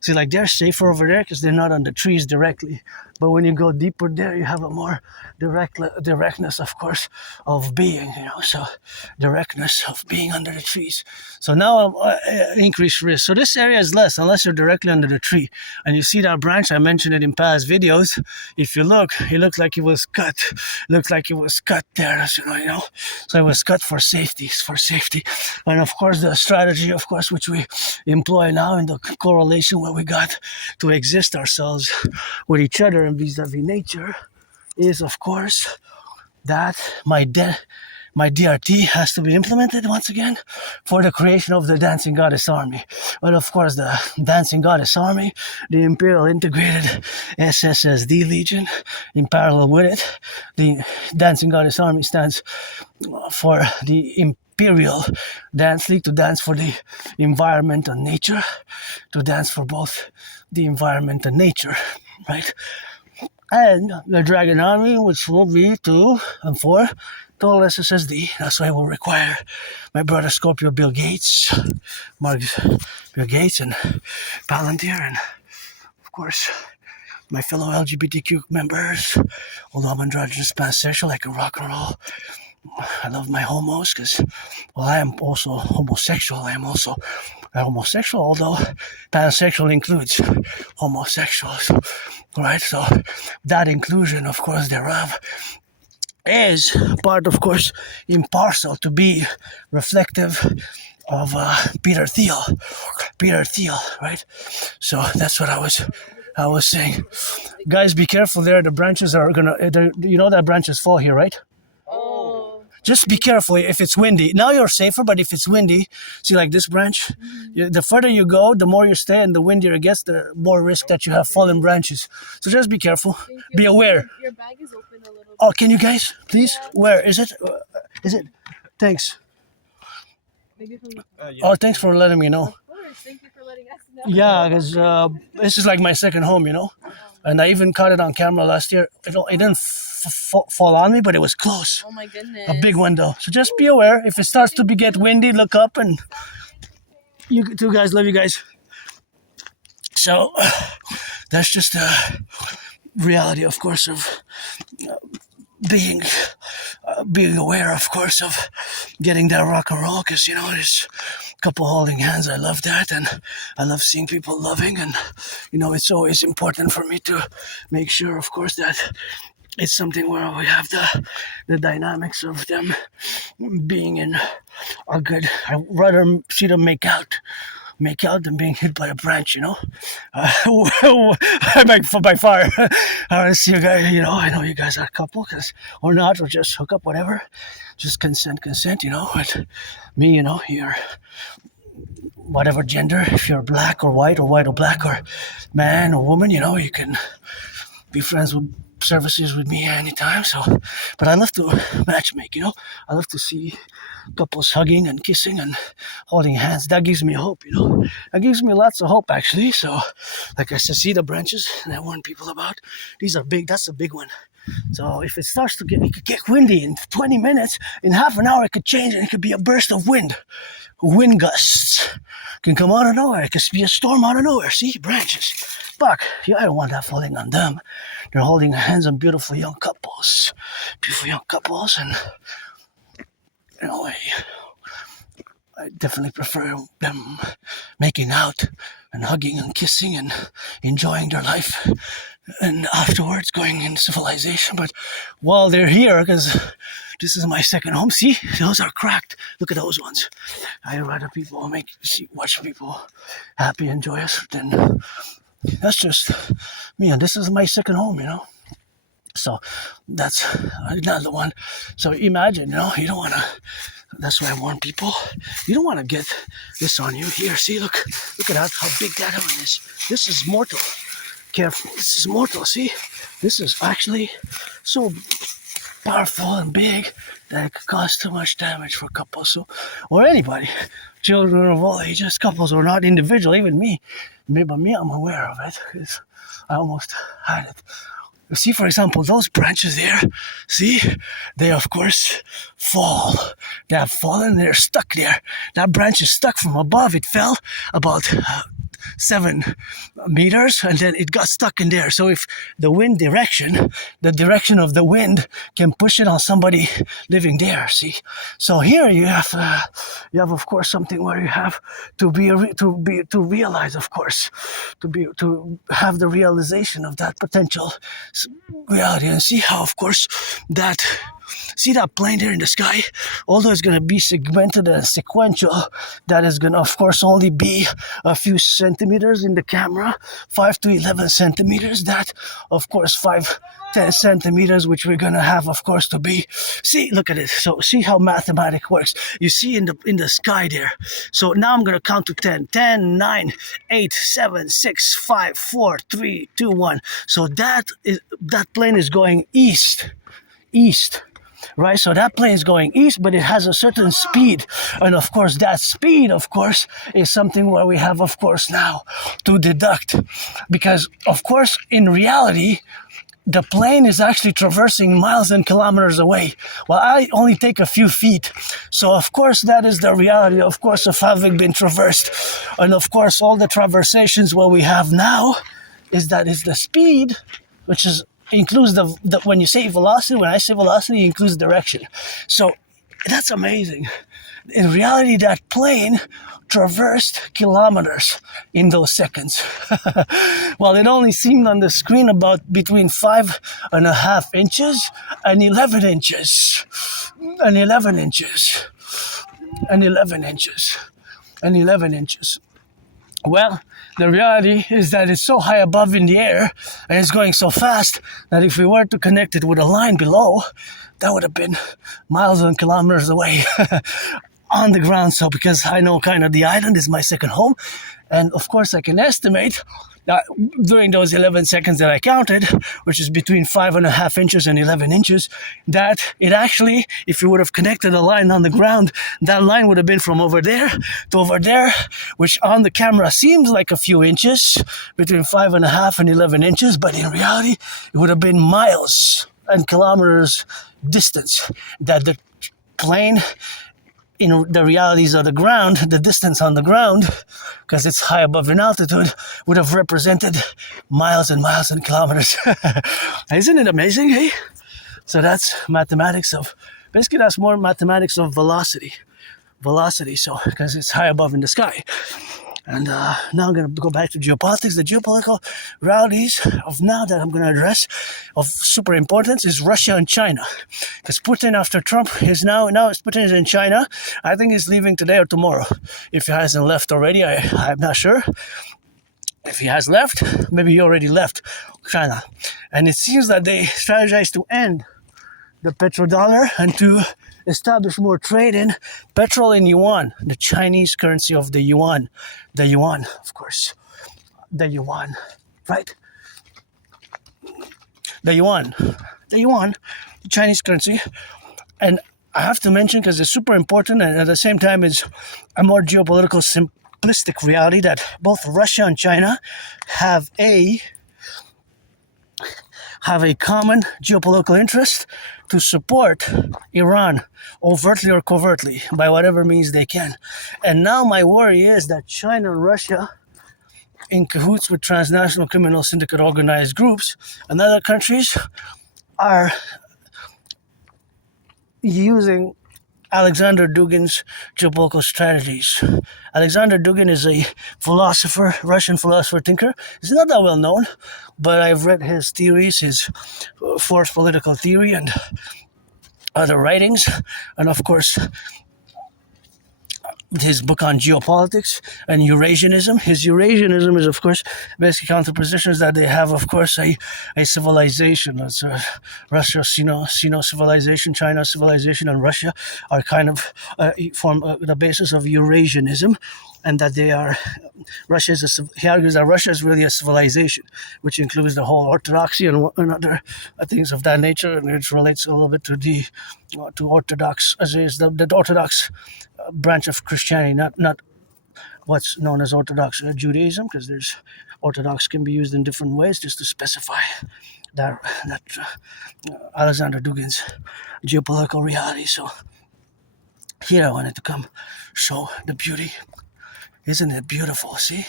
See, like they're safer over there because they're not on the trees directly. But when you go deeper there, you have a more directness, of course, of being, so directness of being under the trees. So now increased risk. So this area is less unless you're directly under the tree. And you see that branch, I mentioned it in past videos. If you look, it looks like it was cut. Looks like it was cut there, so it was cut for safety, And of course, the strategy, of course, which we employ now in the correlation where we got to exist ourselves with each other and vis-a-vis nature is, of course, that my DRT has to be implemented once again for the creation of the Dancing Goddess Army. But of course, the Dancing Goddess Army, the Imperial Integrated SSSD Legion, in parallel with it, the Dancing Goddess Army stands for the Imperial Dance League, to dance for the environment and nature, to dance for both the environment and nature, right? And the Dragon Army, which will be 2 and 4 total SSSD. That's why it will require my brother Scorpio Bill Gates, Bill Gates, and Palantir, and of course my fellow LGBTQ members. Although I'm androgynous pansexual, I can rock and roll. I love my homos because, I am also homosexual. I am also a homosexual, although pansexual includes homosexuals, right? So that inclusion, of course, thereof is part, of course, impartial, to be reflective of Peter Thiel, right? So that's what I was saying. Guys, be careful there. The branches are that branches fall here, right? Just be careful if it's windy. Now you're safer, but if it's windy, see, like this branch, the further you go, the more you stay, and the windier it gets, the more risk that you have fallen branches. So just be careful. Be aware. Your bag is open a little bit. Oh, can you guys, please? Yeah. Where is it? Thanks. Maybe from Oh, thanks for letting me know. Of course, thank you for letting us know. Yeah, because this is like my second home, And I even caught it on camera last year. It didn't fall on me, but it was close. Oh my goodness. A big one though. So just be aware. If it starts to get windy, look up, and you two guys, love you guys. So that's just a reality, of course, of being aware, of course, of getting that rock and roll, because there's a couple holding hands. I love that, and I love seeing people loving, and it's always important for me to make sure, of course, that it's something where we have the dynamics of them being in a good. I'd rather see them make out than being hit by a branch, by fire. I want to see you guys, I know you guys are a couple, or not, or just hook up, whatever. Just consent, with me, you're whatever gender, if you're black or white or black or man or woman, you can be friends with services with me anytime. So, but I love to matchmake, I love to see couples hugging and kissing and holding hands. That gives me hope, that gives me lots of hope, actually. So like I said, see the branches that I warn people about, these are big. That's a big one. So if it starts to it could get windy in 20 minutes, in half an hour it could change and it could be a burst of wind. Wind gusts can come out of nowhere. It could be a storm out of nowhere. See, branches. Fuck, I don't want that falling on them. They're holding hands on beautiful young couples. And in a way, I definitely prefer them making out and hugging and kissing and enjoying their life, and afterwards going into civilization. But while they're here, because this is my second home, see, those are cracked. Look at those ones. I'd rather people watch people happy and joyous than, that's just me. And this is my second home, So that's another one. So imagine, you don't want to, that's why I warn people, you don't want to get this on you. Here, see, look at that, how big that one is. This is mortal. Careful, this is mortal, see? This is actually so powerful and big that it could cause too much damage for couples, or anybody, children of all ages, couples or not, individual, even me. But me, I'm aware of it, because I almost had it. You see, for example, those branches there, see, they of course fall. They have fallen, they're stuck there. That branch is stuck from above. It fell about 7 meters and then it got stuck in there. So if the direction of the wind can push it on somebody living there, see. So here you have of course something where you have to realize, of course, to have the realization of that potential reality, and see how, of course, see that plane there in the sky, although it's going to be segmented and sequential, that is going to, of course, only be a few centimeters in the camera, 5 to 11 centimeters, that, of course, 5-10 centimeters, which we're going to have, of course, to be, see, look at it. So see how mathematics works. You see in the sky there. So now I'm going to count to 10. 10, 9, 8, 7, 6, 5, 4, 3, 2, 1. So that plane is going east. Right, so that plane is going east, but it has a certain speed, and of course that speed, of course, is something where we have, of course, now to deduct, because of course in reality the plane is actually traversing miles and kilometers away, while I only take a few feet. So of course that is the reality, of course, of having been traversed, and of course all the traversations what we have now is the speed, which is includes the when you say velocity, when I say velocity, it includes direction. So that's amazing. In reality, that plane traversed kilometers in those seconds. Well, it only seemed on the screen about between 5.5 inches and 11 inches. And 11 inches. And 11 inches. And 11 inches. Well, the reality is that it's so high above in the air and it's going so fast that if we were to connect it with a line below, that would have been miles and kilometers away on the ground. So because I know kind of the island is my second home, and of course I can estimate that during those 11 seconds that I counted, which is between 5.5 inches and 11 inches, that it actually, if you would have connected a line on the ground, that line would have been from over there to over there, which on the camera seems like a few inches, between 5.5 and 11 inches, but in reality, it would have been miles and kilometers distance that the plane, in the realities of the ground, the distance on the ground, because it's high above in altitude, would have represented miles and miles and kilometers. Isn't it amazing, hey? So that's mathematics of, basically that's more mathematics of velocity, so, because it's high above in the sky. And now I'm going to go back to geopolitics. The geopolitical realities of now that I'm going to address of super importance is Russia and China. Because Putin, after Trump, is now Putin is in China. I think he's leaving today or tomorrow. If he hasn't left already, I'm not sure. If he has left, maybe he already left China. And it seems that they strategize to end the petrodollar and to establish more trade in petrol in yuan, the Chinese currency of the yuan. The yuan, of course. The yuan, right? The yuan, the Chinese currency. And I have to mention, because it's super important, and at the same time it's a more geopolitical, simplistic reality, that both Russia and China have a have a common geopolitical interest to support Iran overtly or covertly by whatever means they can. And now my worry is that China and Russia, in cahoots with transnational criminal syndicate organized groups and other countries, are using Alexander Dugin's geopolitical strategies. Alexander Dugin is a philosopher, Russian philosopher, thinker. He's not that well known, but I've read his theories, his force political theory and other writings, and of course his book on geopolitics and Eurasianism. His Eurasianism is, of course, basically counterpositions that they have, of course, a civilization. It's Russia, Sino civilization, China civilization, and Russia are kind of form the basis of Eurasianism, and that they are Russia is he argues that Russia is really a civilization, which includes the whole orthodoxy and other things of that nature, and it relates a little bit to the to Orthodox, as is the Orthodox branch of Christianity, not what's known as Orthodox Judaism, because there's Orthodox can be used in different ways, just to specify that Alexander Dugin's geopolitical reality. So here I wanted to come show the beauty. Isn't it beautiful? See,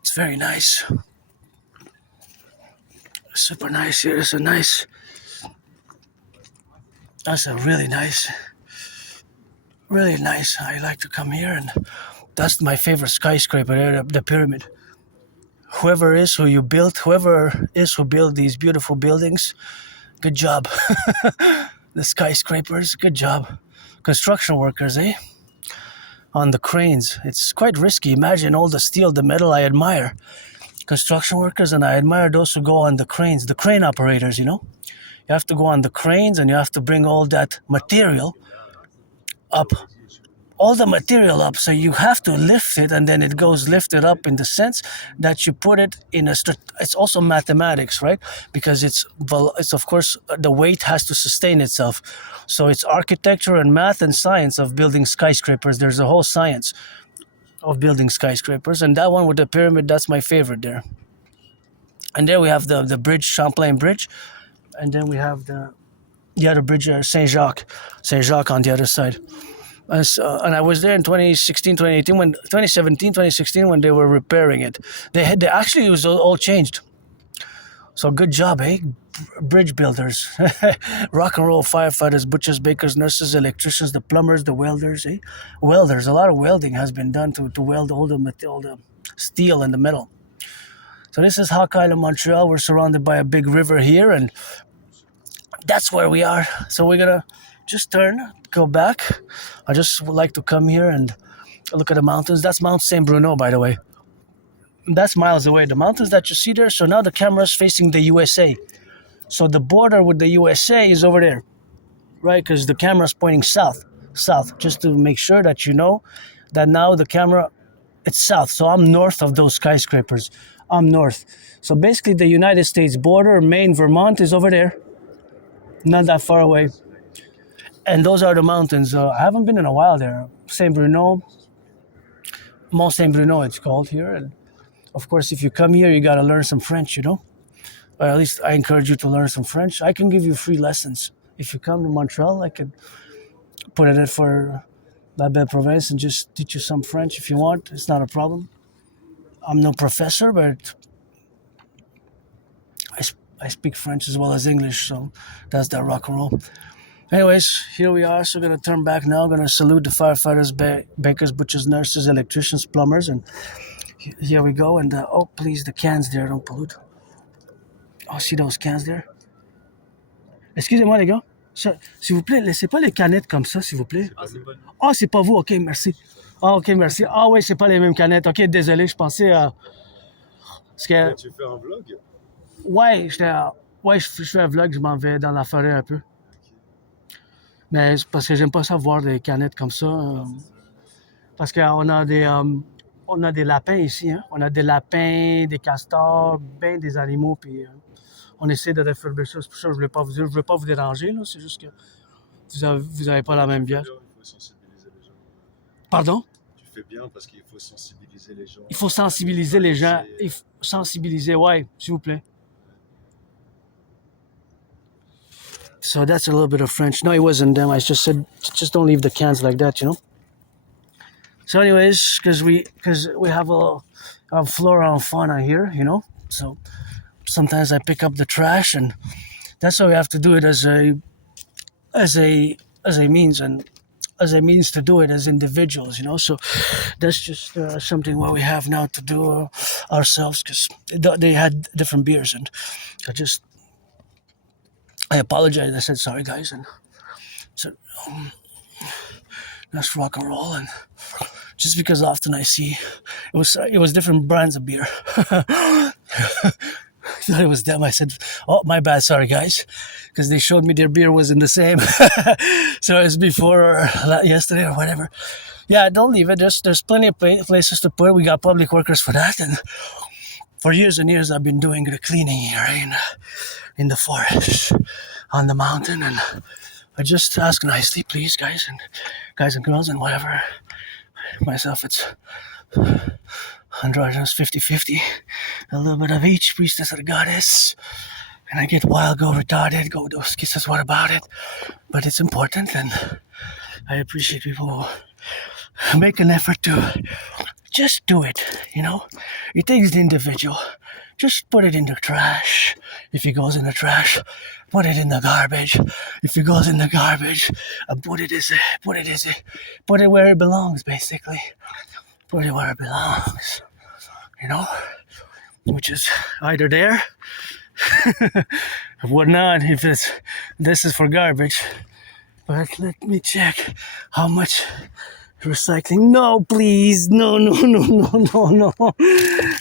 it's very nice, super nice. Here is a nice. That's a really nice. Really nice. I like to come here, and that's my favorite skyscraper there, the pyramid. Whoever is who you built, whoever is who built these beautiful buildings, good job. The skyscrapers, good job. Construction workers, eh? On the cranes. It's quite risky. Imagine all the steel, the metal. I admire construction workers, and I admire those who go on the cranes, the crane operators, you know? You have to go on the cranes, and you have to bring all that material up, all the material up, so you have to lift it, and then it goes lifted up in the sense that you put it in a it's also mathematics, right? Because it's of course the weight has to sustain itself, so it's architecture and math and science of building skyscrapers. There's a whole science of building skyscrapers, and that one with the pyramid, that's my favorite there. And there we have the bridge, Champlain Bridge, and then we have the other bridge, Saint-Jacques on the other side. And I was there in 2016, 2016, when they were repairing it. They actually, it was all changed. So good job, eh? Bridge builders, rock and roll firefighters, butchers, bakers, nurses, electricians, the plumbers, the welders, eh? Welders, a lot of welding has been done to weld all the steel and the metal. So this is Hawk Island, Montreal. We're surrounded by a big river here, and that's where we are. So we're gonna just go back. I just would like to come here and look at the mountains. That's Mount Saint Bruno, by the way. That's miles away. The mountains that you see there. So now the camera's facing the USA. So the border with the USA is over there, right? Because the camera's pointing south, just to make sure that you know that now the camera, it's south. So I'm north of those skyscrapers. I'm north. So basically the United States border, Maine, Vermont is over there. Not that far away. And those are the mountains. I haven't been in a while there. Saint Bruno, Mont Saint Bruno it's called here. And of course, if you come here, you got to learn some French, you know? Or at least I encourage you to learn some French. I can give you free lessons. If you come to Montreal, I could put it in for La Belle Province and just teach you some French if you want. It's not a problem. I'm no professor, but I speak French as well as English, so that's that rock and roll. Anyways, here we are. So we're going to turn back now. Going to salute the firefighters, bakers, butchers, nurses, electricians, plumbers. And here we go. And oh, please, the cans there, don't pollute. Oh, see those cans there? Excusez-moi, les gars. S'il vous plaît, laissez pas les canettes comme ça, s'il vous plaît. Ah, c'est pas vous. OK, merci. Ah, OK, merci. Ah oui, c'est pas les mêmes canettes. OK, désolé, je pensais à... Tu fais un vlog? Ouais, je fais un vlog, je m'en vais dans la forêt un peu. Mais c'est parce que j'aime pas ça voir des canettes comme ça. Parce qu'on a des lapins ici, hein. On a des lapins, des castors, ben des animaux, puis on essaie de réfléchir ça. C'est pour ça que je voulais pas vous déranger, là. C'est juste que vous avez pas la même bière. Il faut sensibiliser les gens. Pardon? Tu fais bien parce qu'il faut sensibiliser les gens. Il faut sensibiliser les gens. Il faut sensibiliser, ouais, s'il vous plaît. So that's a little bit of French. No, it wasn't them. I just said, just don't leave the cans like that, you know. So, anyways, because we have a flora and fauna here, you know. So sometimes I pick up the trash, and that's how we have to do it as a means to do it as individuals, you know. So that's just something what we have now to do ourselves, because they had different beers, and I apologize. I said sorry, guys, and said that's rock and roll, and just because often I see it was different brands of beer. I thought it was them. I said, "Oh, my bad. Sorry, guys," because they showed me their beer wasn't the same. So it's before or yesterday or whatever. Yeah, don't leave it. There's plenty of places to put it. We got public workers for that, and for years and years I've been doing the cleaning here in the forest, on the mountain, and I just ask nicely, please, guys and girls and whatever. Myself, it's androgynous 50-50, a little bit of each, priestess or goddess, and I get wild, go retarded, go those kisses, what about it? But it's important, and I appreciate people who make an effort to just do it, you know. It takes the individual. Just put it in the trash. If it goes in the trash, put it in the garbage. If it goes in the garbage, put it where it belongs, basically. Put it where it belongs, you know, which is either there, what not, if this is for garbage. But let me check how much recycling. No, please, no.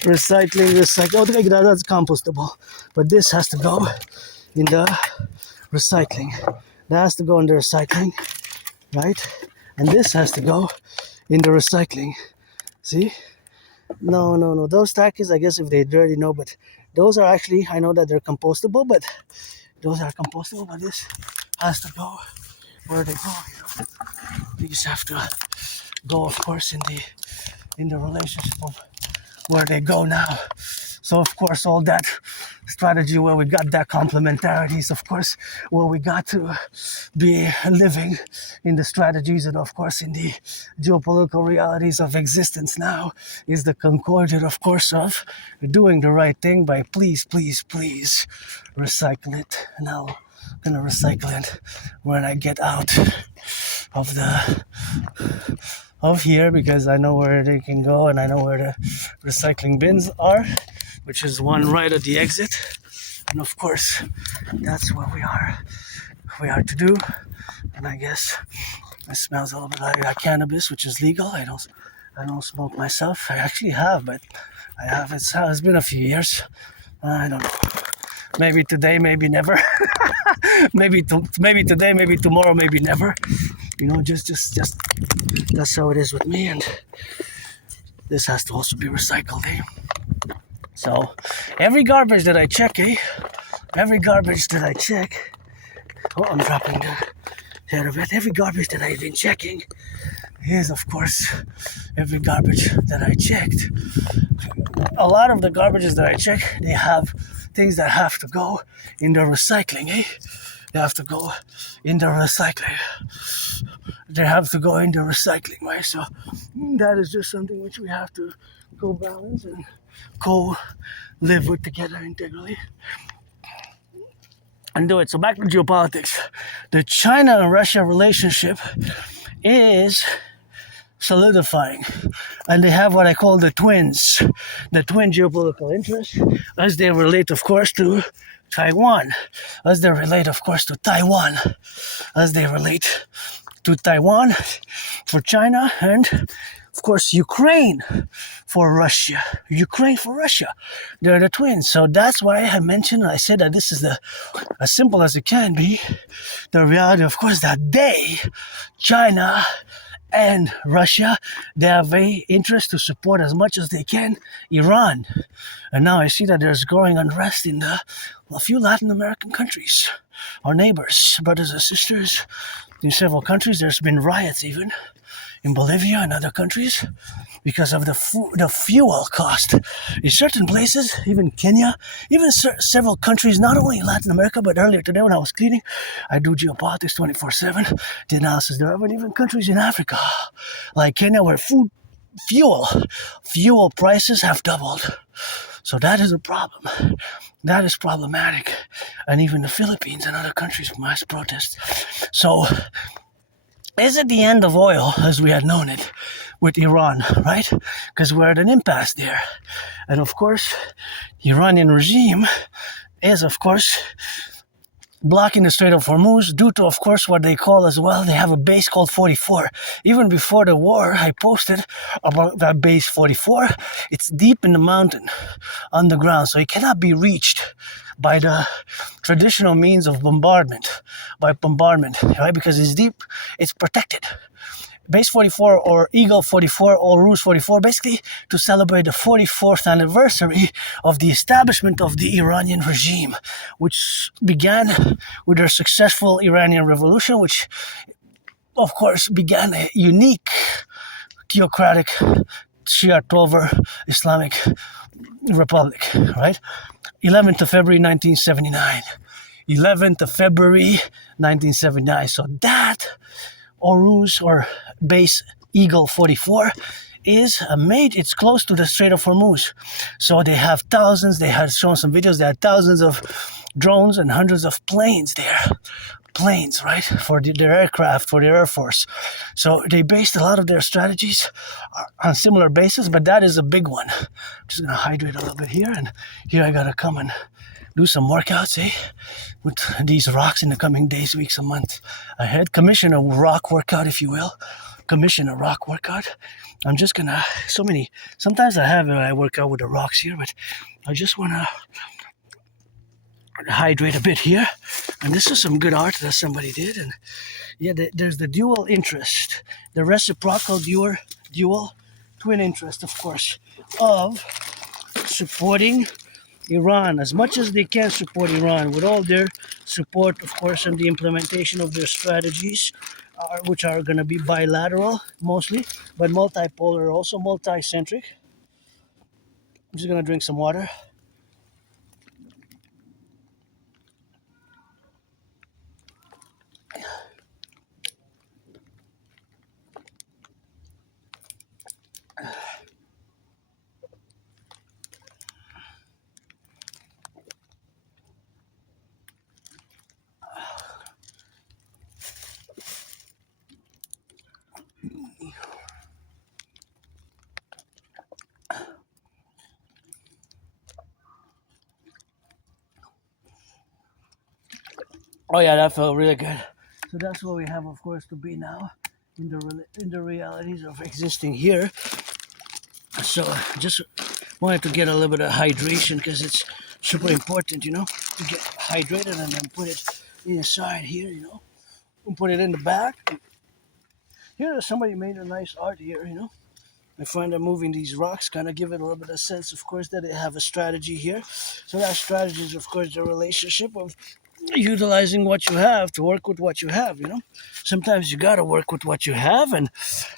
Recycling. Oh, that's compostable, but this has to go in the recycling. That has to go in the recycling, right? And this has to go in the recycling. See? No. Those tackets, I guess if they're dirty, no, but those are actually, I know that they're compostable, but this has to go where they go, you know. These have to go, of course, in the relationship of where they go now. So, of course, all that strategy where we got that complementarity is, of course, where we got to be living in the strategies and, of course, in the geopolitical realities of existence now is the concordiate, of course, of doing the right thing by please recycle it. And I'm going to recycle it when I get out of here, because I know where they can go and I know where the recycling bins are, which is one right at the exit. And of course, that's what we are to do. And I guess it smells a little bit like cannabis, which is legal. I don't smoke myself. I actually have, but I have. It's been a few years. I don't know. Maybe today, maybe never. maybe today, maybe tomorrow, maybe never. You know, just that's how it is with me. And this has to also be recycled, eh? So every garbage that I check, oh, I'm dropping the head of it. Every garbage that I've been checking is, of course, every garbage that I checked. A lot of the garbages that I check, they have things that have to go in the recycling, eh? They have to go in the recycling. Right? So that is just something which we have to co-balance and co-live with together integrally and do it. So back to geopolitics. The China and Russia relationship is solidifying, and they have what I call the twin geopolitical interests as they relate, of course, to Taiwan, as they relate, of course, to Taiwan, as they relate to Taiwan for China, and of course Ukraine for Russia. They're the twins. So that's why I mentioned, I said that this is as simple as it can be, the reality, of course, that China and Russia, they have a interest to support as much as they can Iran. And now I see that there's growing unrest in a few Latin American countries, our neighbors, brothers and sisters. In several countries, there's been riots even in Bolivia and other countries because of the fuel cost. In certain places, even Kenya, even several countries, not only in Latin America, but earlier today when I was cleaning, I do geopolitics 24/7, the analysis there, but even countries in Africa, like Kenya, where fuel prices have doubled. So that is a problem. That is problematic. And even the Philippines and other countries mass protests. So is it the end of oil as we had known it with Iran, right? Because we're at an impasse there. And of course, the Iranian regime is, of course, blocking the Strait of Hormuz due to, of course, what they call as well, they have a base called 44. Even before the war, I posted about that base 44. It's deep in the mountain, underground, so it cannot be reached by the traditional means of bombardment, right? Because it's deep, it's protected. Base 44 or Eagle 44 or Rouge 44, basically to celebrate the 44th anniversary of the establishment of the Iranian regime, which began with their successful Iranian revolution, which of course began a unique theocratic Shia Tover Islamic Republic, right? 11th of February 1979. 11th of February 1979. So that Rouge or base Eagle 44 is it's close to the Strait of Hormuz. So they have thousands, they had shown some videos, they had thousands of drones and hundreds of planes there. Planes, right? For their aircraft, for their air force. So they based a lot of their strategies on similar bases, but that is a big one. I'm just going to hydrate a little bit here, and here I got to come and do some workouts, with these rocks in the coming days, weeks, and months ahead. Commission a rock workout, if you will. Commission a rock workout. I'm just gonna, sometimes I work out with the rocks here, but I just wanna hydrate a bit here. And this is some good art that somebody did. And yeah, there's the dual interest, the reciprocal dual twin interest, of course, of supporting Iran as much as they can, support Iran with all their support, of course, and the implementation of their strategies, which are going to be bilateral mostly, but multipolar, also multi-centric. I'm just going to drink some water. Oh yeah, that felt really good. So that's where we have, of course, to be now in the realities of existing here. So just wanted to get a little bit of hydration because it's super important, to get hydrated and then put it inside here, and put it in the back. Here, somebody made a nice art here, I find that moving these rocks kind of give it a little bit of sense, of course, that they have a strategy here. So that strategy is, of course, the relationship of utilizing what you have to work with what you have, Sometimes you got to work with what you have, and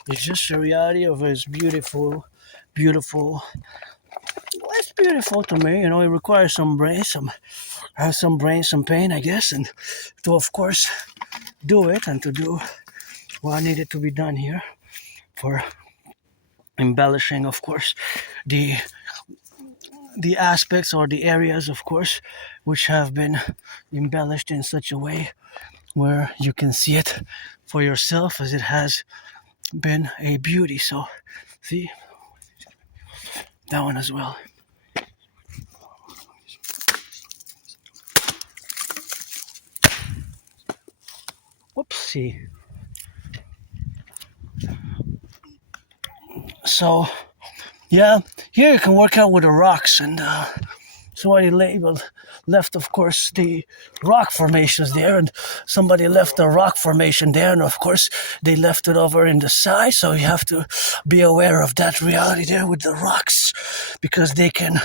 it's just the reality of it's beautiful. Well, it's beautiful to me, it requires some brain, some pain, I guess, and to, of course, do it and to do what needed to be done here for embellishing, of course, the aspects or the areas, of course, which have been embellished in such a way where you can see it for yourself as it has been a beauty. So, see, that one as well. Whoopsie. So, yeah, here you can work out with the rocks, and somebody left, of course, the rock formations there, and somebody left the rock formation there, and of course they left it over in the side, so you have to be aware of that reality there with the rocks, because you can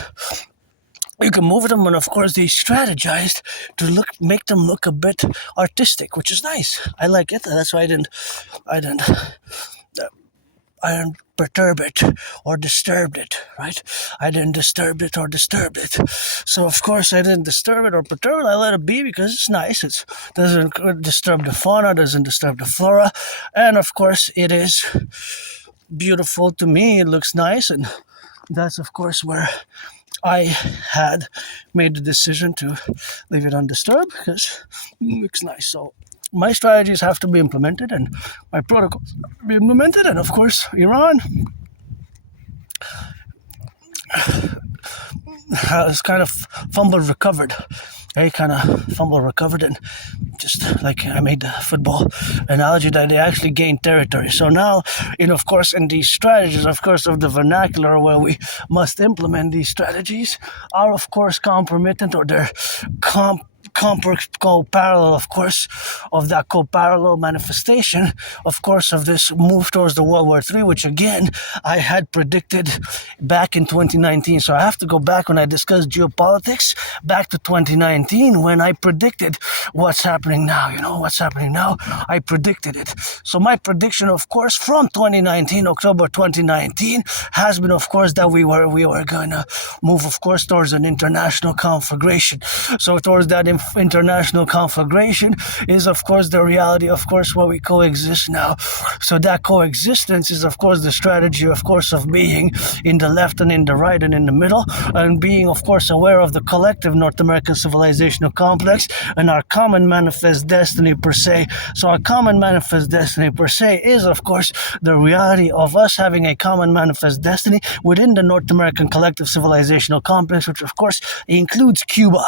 move them, and of course they strategized to make them look a bit artistic, which is nice. I like it. That's why I didn't didn't perturb it or disturb it, right? I didn't disturb it or disturb it. So of course I didn't disturb it or perturb it. I let it be because it's nice. It doesn't disturb the fauna, doesn't disturb the flora, and of course it is beautiful to me. It looks nice, and that's of course where I had made the decision to leave it undisturbed because it looks nice. So my strategies have to be implemented and my protocols be implemented, and of course Iran has kind of recovered, and just like I made the football analogy that they actually gained territory. So now, of course, in these strategies, of course, of the vernacular where we must implement these strategies are, of course, concomitant, or they're co-parallel, of course, of that co-parallel manifestation, of course, of this move towards the World War III, which again, I had predicted back in 2019. So I have to go back when I discussed geopolitics, back to 2019, when I predicted what's happening now. What's happening now? I predicted it. So my prediction, of course, from 2019, October 2019, has been, of course, that we were going to move, of course, towards an international conflagration. So towards that international conflagration is, of course, the reality, of course, where we coexist now. So that coexistence is, of course, the strategy, of course, of being in the left and in the right and in the middle, and being, of course, aware of the collective North American civilizational complex and our common manifest destiny per se. So our common manifest destiny per se is, of course, the reality of us having a common manifest destiny within the North American collective civilizational complex, which, of course, includes Cuba.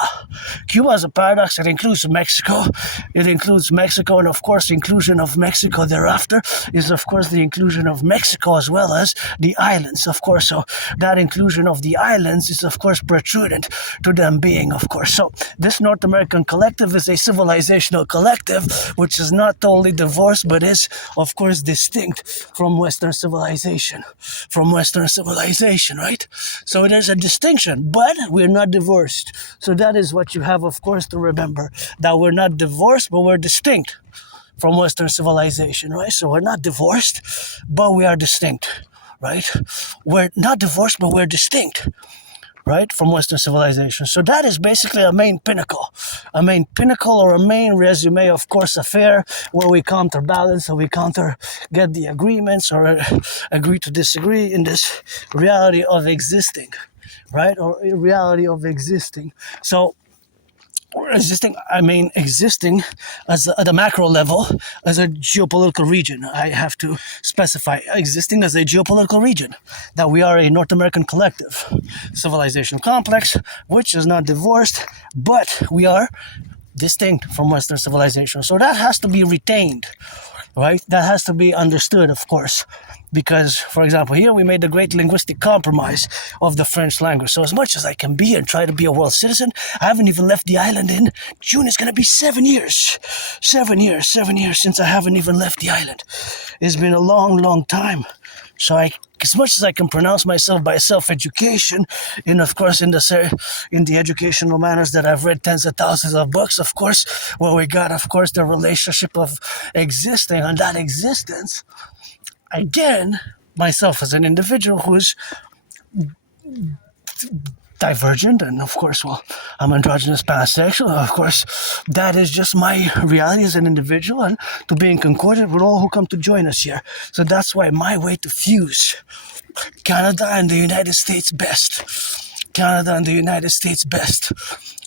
Cuba is a paradox. It includes Mexico. It includes Mexico, and of course, the inclusion of Mexico thereafter is, of course, the inclusion of Mexico as well as the islands, of course. So that inclusion of the islands is, of course, prudent to them being, of course. So this North American collective is a civilizational collective, which is not totally divorced, but is, of course, distinct from Western civilization. Right? So there's a distinction, but we're not divorced. So that is what you have, of course, to remember, that we're not divorced, but we're distinct from Western civilization, right? So we're not divorced, but we are distinct, right? We're not divorced, but we're distinct, right, from Western civilization. So that is basically a main pinnacle or a main resume, of course, affair where we counterbalance or we get the agreements or agree to disagree in this reality of existing, right, or reality of existing. So existing as at a macro level as a geopolitical region. I have to specify existing as a geopolitical region, that we are a North American collective civilization complex, which is not divorced, but we are distinct from Western civilization. So that has to be retained, right? That has to be understood, of course. Because, for example, here we made the great linguistic compromise of the French language. So as much as I can be and try to be a world citizen, I haven't even left the island in June. It's going to be 7 years. 7 years since I haven't even left the island. It's been a long, long time. So as much as I can pronounce myself by self-education, and of course in the educational manners that I've read tens of thousands of books, of course, where we got, of course, the relationship of existing, and that existence, again, myself as an individual who's divergent, and of course, I'm androgynous pansexual, of course, that is just my reality as an individual, and to be in concordant with all who come to join us here. So that's why my way to fuse Canada and the United States best.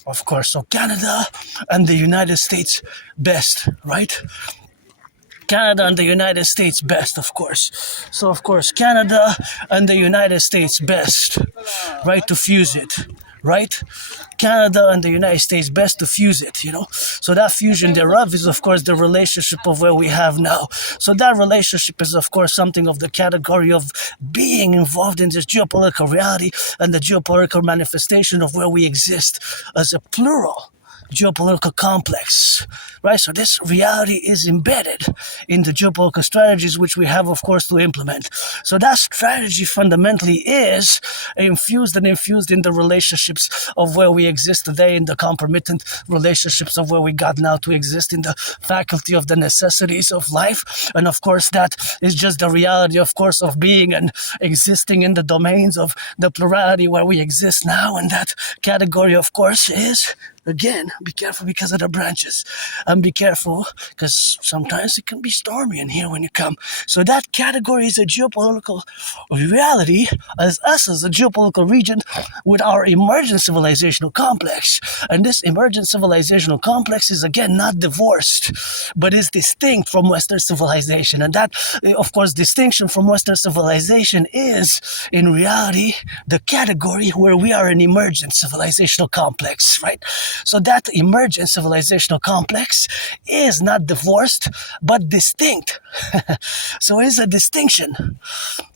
Of course, so Canada and the United States best, right? Canada and the United States best, of course. So, of course, Canada and the United States best, right, to fuse it, right? Canada and the United States best to fuse it, So that fusion thereof is, of course, the relationship of where we have now. So that relationship is, of course, something of the category of being involved in this geopolitical reality and the geopolitical manifestation of where we exist as a plural geopolitical complex, right? So this reality is embedded in the geopolitical strategies which we have, of course, to implement. So that strategy fundamentally is infused in the relationships of where we exist today, in the concomitant relationships of where we got now to exist, in the faculty of the necessities of life. And of course, that is just the reality, of course, of being and existing in the domains of the plurality where we exist now. And that category, of course, is, again, be careful because of the branches, and be careful because sometimes it can be stormy in here when you come. So that category is a geopolitical reality as us as a geopolitical region with our emergent civilizational complex. And this emergent civilizational complex is, again, not divorced, but is distinct from Western civilization. And that, of course, distinction from Western civilization is, in reality, the category where we are an emergent civilizational complex, right? So that emergent civilizational complex is not divorced, but distinct. So it is a distinction,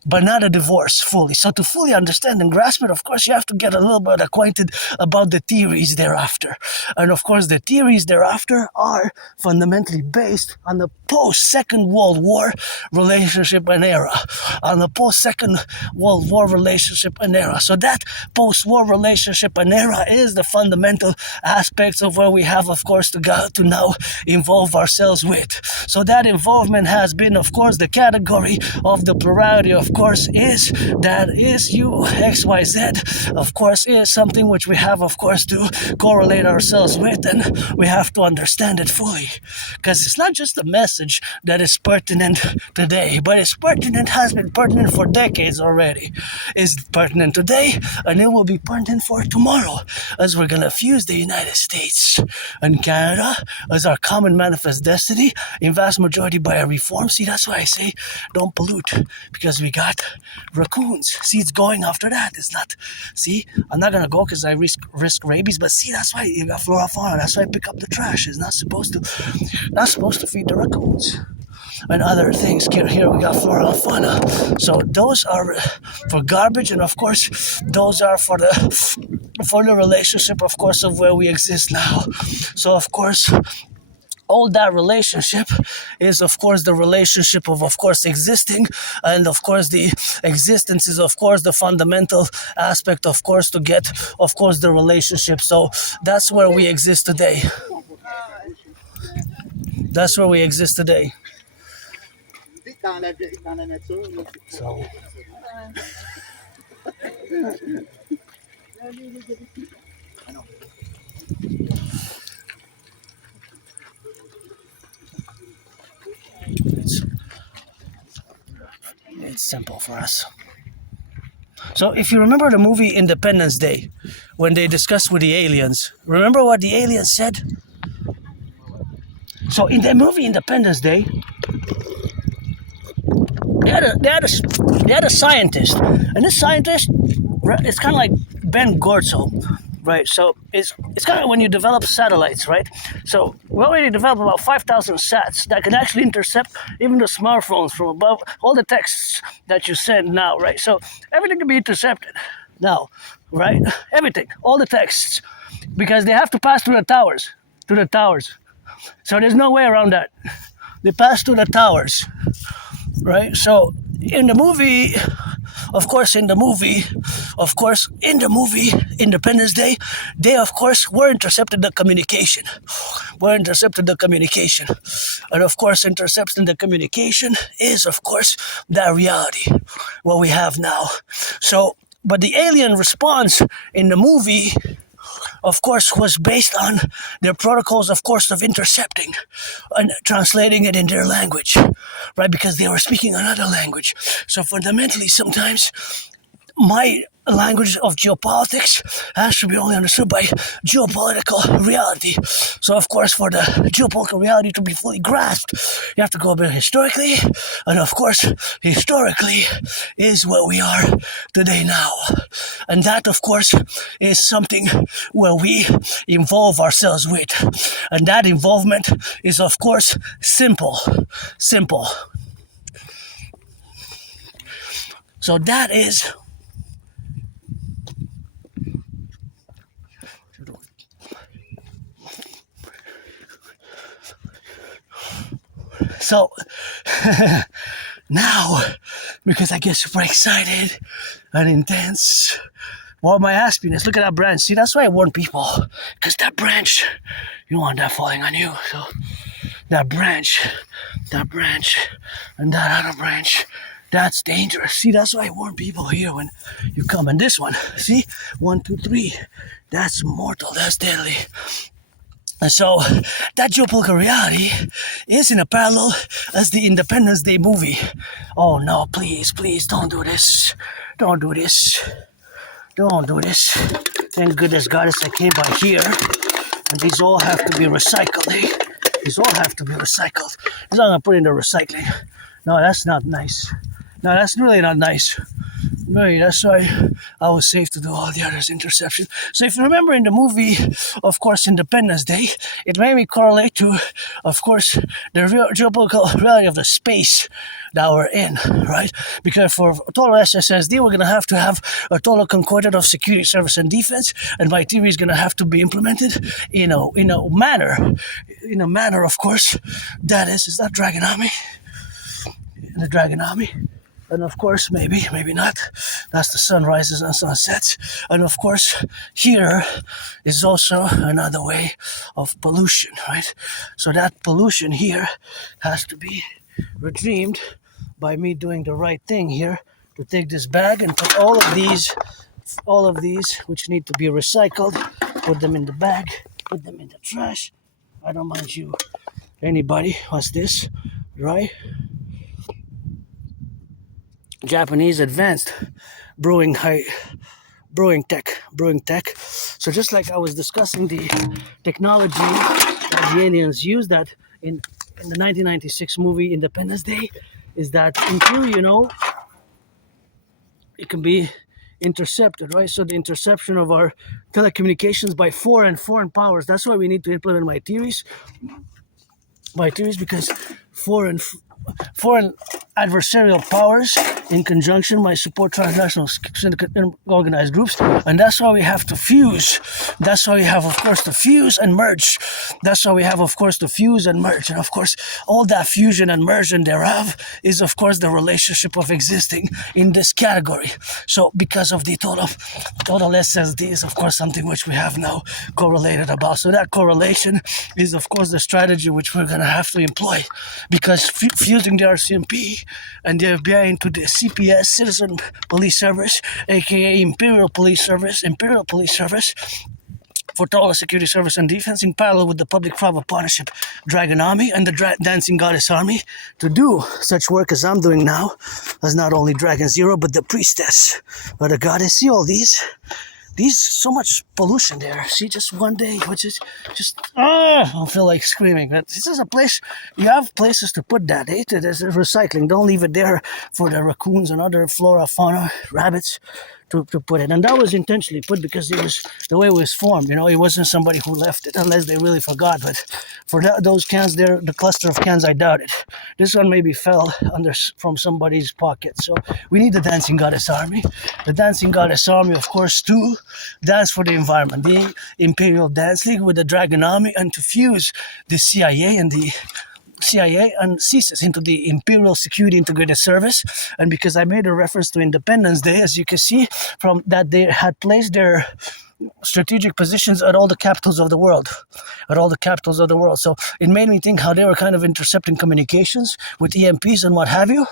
but not a divorce fully. So to fully understand and grasp it, of course, you have to get a little bit acquainted about the theories thereafter. And of course, the theories thereafter are fundamentally based on the post-Second World War relationship and era. On the post-Second World War relationship and era. So that post-war relationship and era is the fundamental aspects of where we have, of course, to now involve ourselves with. So that involvement has been, of course, the category of the plurality, of course, is that is you, X, Y, Z, of course, is something which we have, of course, to correlate ourselves with, and we have to understand it fully. Because it's not just a message that is pertinent today, but it's pertinent, has been pertinent for decades already. It's pertinent today, and it will be pertinent for tomorrow, as we're going to fuse the United States and Canada as our common manifest destiny, in vast majority by a reform. See, that's why I say don't pollute, because we got raccoons. See, it's going after that. It's not, see, I'm not going to go because I risk rabies, but see, that's why you got flora fauna. That's why I pick up the trash. It's not supposed to feed the raccoons and other things. Here we got flora and fauna. So those are for garbage, and of course those are for the relationship, of course, of where we exist now. So of course all that relationship is, of course, the relationship of course, existing, and of course the existence is, of course, the fundamental aspect, of course, to get, of course, the relationship. So that's where we exist today. That's where we exist today. So it's simple for us. So if you remember the movie Independence Day, when they discussed with the aliens, remember what the aliens said? So in the movie Independence Day, they had a scientist, and this scientist, it's kind of like Ben Goertzel, right? So it's kind of when you develop satellites, right? So we already developed about 5,000 sats that can actually intercept even the smartphones from above, all the texts that you send now, right? So everything can be intercepted now, right? Everything, all the texts, because they have to pass through the towers, So there's no way around that. They pass through the towers, right? So in the movie, Independence Day, they, of course, were intercepted the communication. And, of course, intercepting the communication is, of course, that reality, what we have now. So, but the alien response in the movie, of course, was based on their protocols, of course, of intercepting and translating it in their language, right? Because they were speaking another language. So fundamentally, sometimes my language of geopolitics has to be only understood by geopolitical reality. So, of course, for the geopolitical reality to be fully grasped, you have to go a bit historically, and of course, historically is what we are today now. And that, of course, is something where we involve ourselves with. And that involvement is, of course, simple. So that is So now, because I get super excited and intense, well, my aspiness, look at that branch. See, that's why I warn people, because that branch, you don't want that falling on you. So that branch, and that other branch, that's dangerous. See, that's why I warn people here when you come. And this one, see, 1, 2, 3, that's mortal, that's deadly. And so that geopolitical reality is in a parallel as the Independence Day movie. Oh no, please, don't do this. Don't do this. Thank goodness, goddess, I came by here. And these all have to be recycled, eh? These all have to be recycled. These I'm gonna put in the recycling. No, that's not nice. No, that's really not nice. Really, that's why I was safe to do all the others interception. So if you remember in the movie, of course, Independence Day, it made me correlate to, of course, the geopolitical reality of the space that we're in, right? Because for total SSSD, we're going to have a total concordat of security, service, and defense, and my theory is going to have to be implemented in a manner, of course, that is that Draconis? In the Draconis? And of course, maybe not. That's the sunrises and sunsets. And of course, here is also another way of pollution, right? So that pollution here has to be redeemed by me doing the right thing here to take this bag and put all of these, which need to be recycled, put them in the bag, put them in the trash. I don't mind you. Anybody, what's this, right? Japanese advanced brewing tech. So just like I was discussing the technology that the aliens used that in the 1996 movie Independence Day, is that Imperium, it can be intercepted, right? So the interception of our telecommunications by foreign powers. That's why we need to implement my theories, because foreign adversarial powers in conjunction might support transnational syndicate organized groups, and that's why we have to fuse. That's why we have, of course, to fuse and merge. And of course, all that fusion and merge thereof is, of course, the relationship of existing in this category. So because of the total SSD is, of course, something which we have now correlated about. So that correlation is, of course, the strategy which we're going to have to employ, because fusing the RCMP and the FBI into the CPS, Citizen Police Service, aka Imperial Police Service, for total security, service, and defense, in parallel with the public-private partnership Draconis and the Dancing Goddess Army, to do such work as I'm doing now, as not only Dragon Zero, but the priestess, or the goddess. See all these, so much pollution there. See, just one day, which is just, I feel like screaming. But this is a place, you have places to put that, eh? There's recycling. Don't leave it there for the raccoons and other flora, fauna, rabbits to put it. And that was intentionally put because it was the way it was formed. It wasn't somebody who left it, unless they really forgot. But for those cans there, the cluster of cans, I doubt it. This one maybe fell from somebody's pocket. So we need the Dancing Goddess Army. The Dancing Goddess Army, of course, to dance for the environment. The Imperial Dance League with the Dragon Army, and to fuse the CIA and CISS into the Imperial Security Integrated Service. And because I made a reference to Independence Day, as you can see from that, they had placed their strategic positions at all the capitals of the world. So it made me think how they were kind of intercepting communications with EMPs and what have you.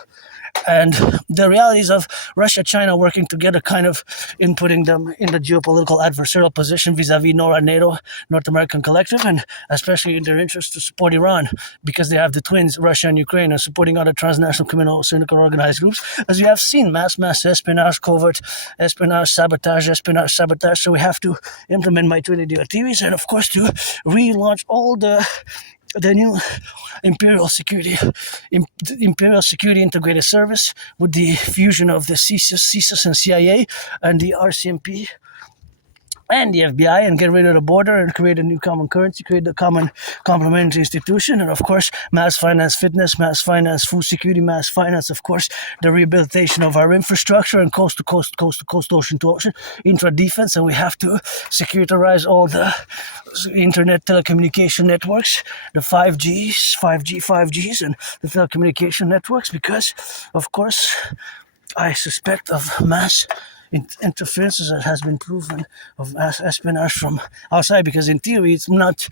And the realities of Russia, China working together, kind of inputting them in the geopolitical adversarial position vis-a-vis NORAD, NATO, North American Collectif, and especially in their interest to support Iran, because they have the twins, Russia and Ukraine, and supporting other transnational criminal syndicate organized groups. As you have seen, mass espionage, covert espionage, sabotage. So we have to implement my Trinity theories, and of course to relaunch all the new Imperial Security Integrated Service with the fusion of the CSIS and CIA and the RCMP and the FBI and get rid of the border and create a new common currency, create a common complementary institution, and of course, mass finance fitness, mass finance food security, mass finance, of course, the rehabilitation of our infrastructure and coast to coast, coast to coast, ocean to ocean, intra-defense, and we have to securitize all the internet telecommunication networks, the 5Gs, and the telecommunication networks, because, of course, I suspect of mass interferences that has been proven of espionage from outside, because in theory it's not,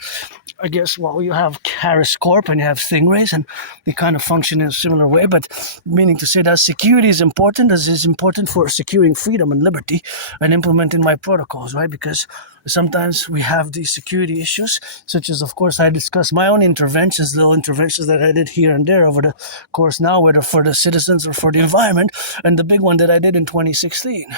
I guess, well, you have Harris Corp and you have Stingrays and they kind of function in a similar way, but meaning to say that security is important, as is important for securing freedom and liberty and implementing my protocols, right? Because sometimes we have these security issues, such as, of course, I discuss my own interventions, little interventions that I did here and there over the course now, whether for the citizens or for the environment, and the big one that I did in 2016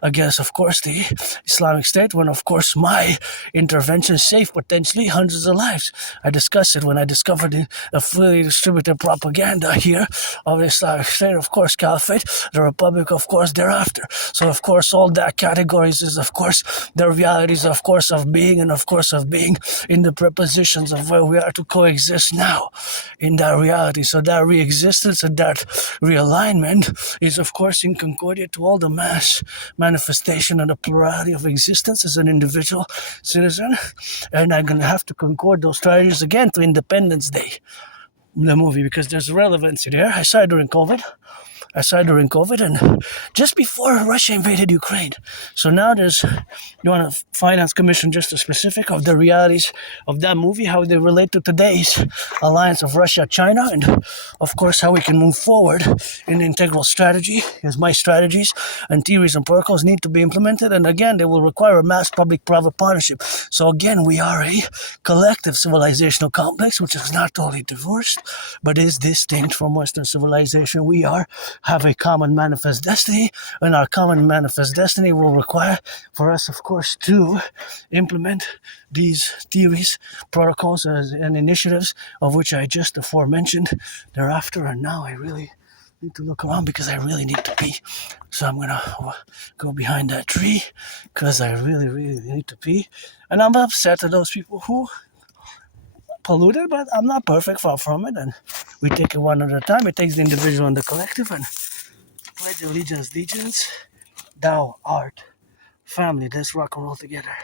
against, of course, the Islamic State, when, of course, my intervention saved potentially hundreds of lives. I discussed it when I discovered the fully distributed propaganda here of the Islamic State, of course, Caliphate, the Republic, of course, thereafter. So, of course, all that categories is, of course, the realities, of course, of being, and, of course, of being in the prepositions of where we are to coexist now in that reality. So that re-existence and that realignment is, of course, in concordia to all the mass manifestation and the plurality of existence as an individual citizen. And I'm going to have to concord those strategies again to Independence Day, the movie, because there's relevancy there. I saw it during COVID, and just before Russia invaded Ukraine. So now you want a finance commission just a specific of the realities of that movie, how they relate to today's alliance of Russia, China, and of course how we can move forward in the integral strategy, because my strategies and theories and protocols need to be implemented, and again, they will require a mass public-private partnership. So again, we are a collective civilizational complex, which is not totally divorced, but is distinct from Western civilization. We have a common manifest destiny, and our common manifest destiny will require for us, of course, to implement these theories, protocols, and initiatives of which I just aforementioned thereafter. And now I really need to look around because I really need to pee. So I'm gonna go behind that tree because I really, really need to pee. And I'm upset at those people who polluted, but I'm not perfect, far from it, and we take it one at a time. It takes the individual and the collective, and pledge allegiance, thou art family. Let's rock and roll together.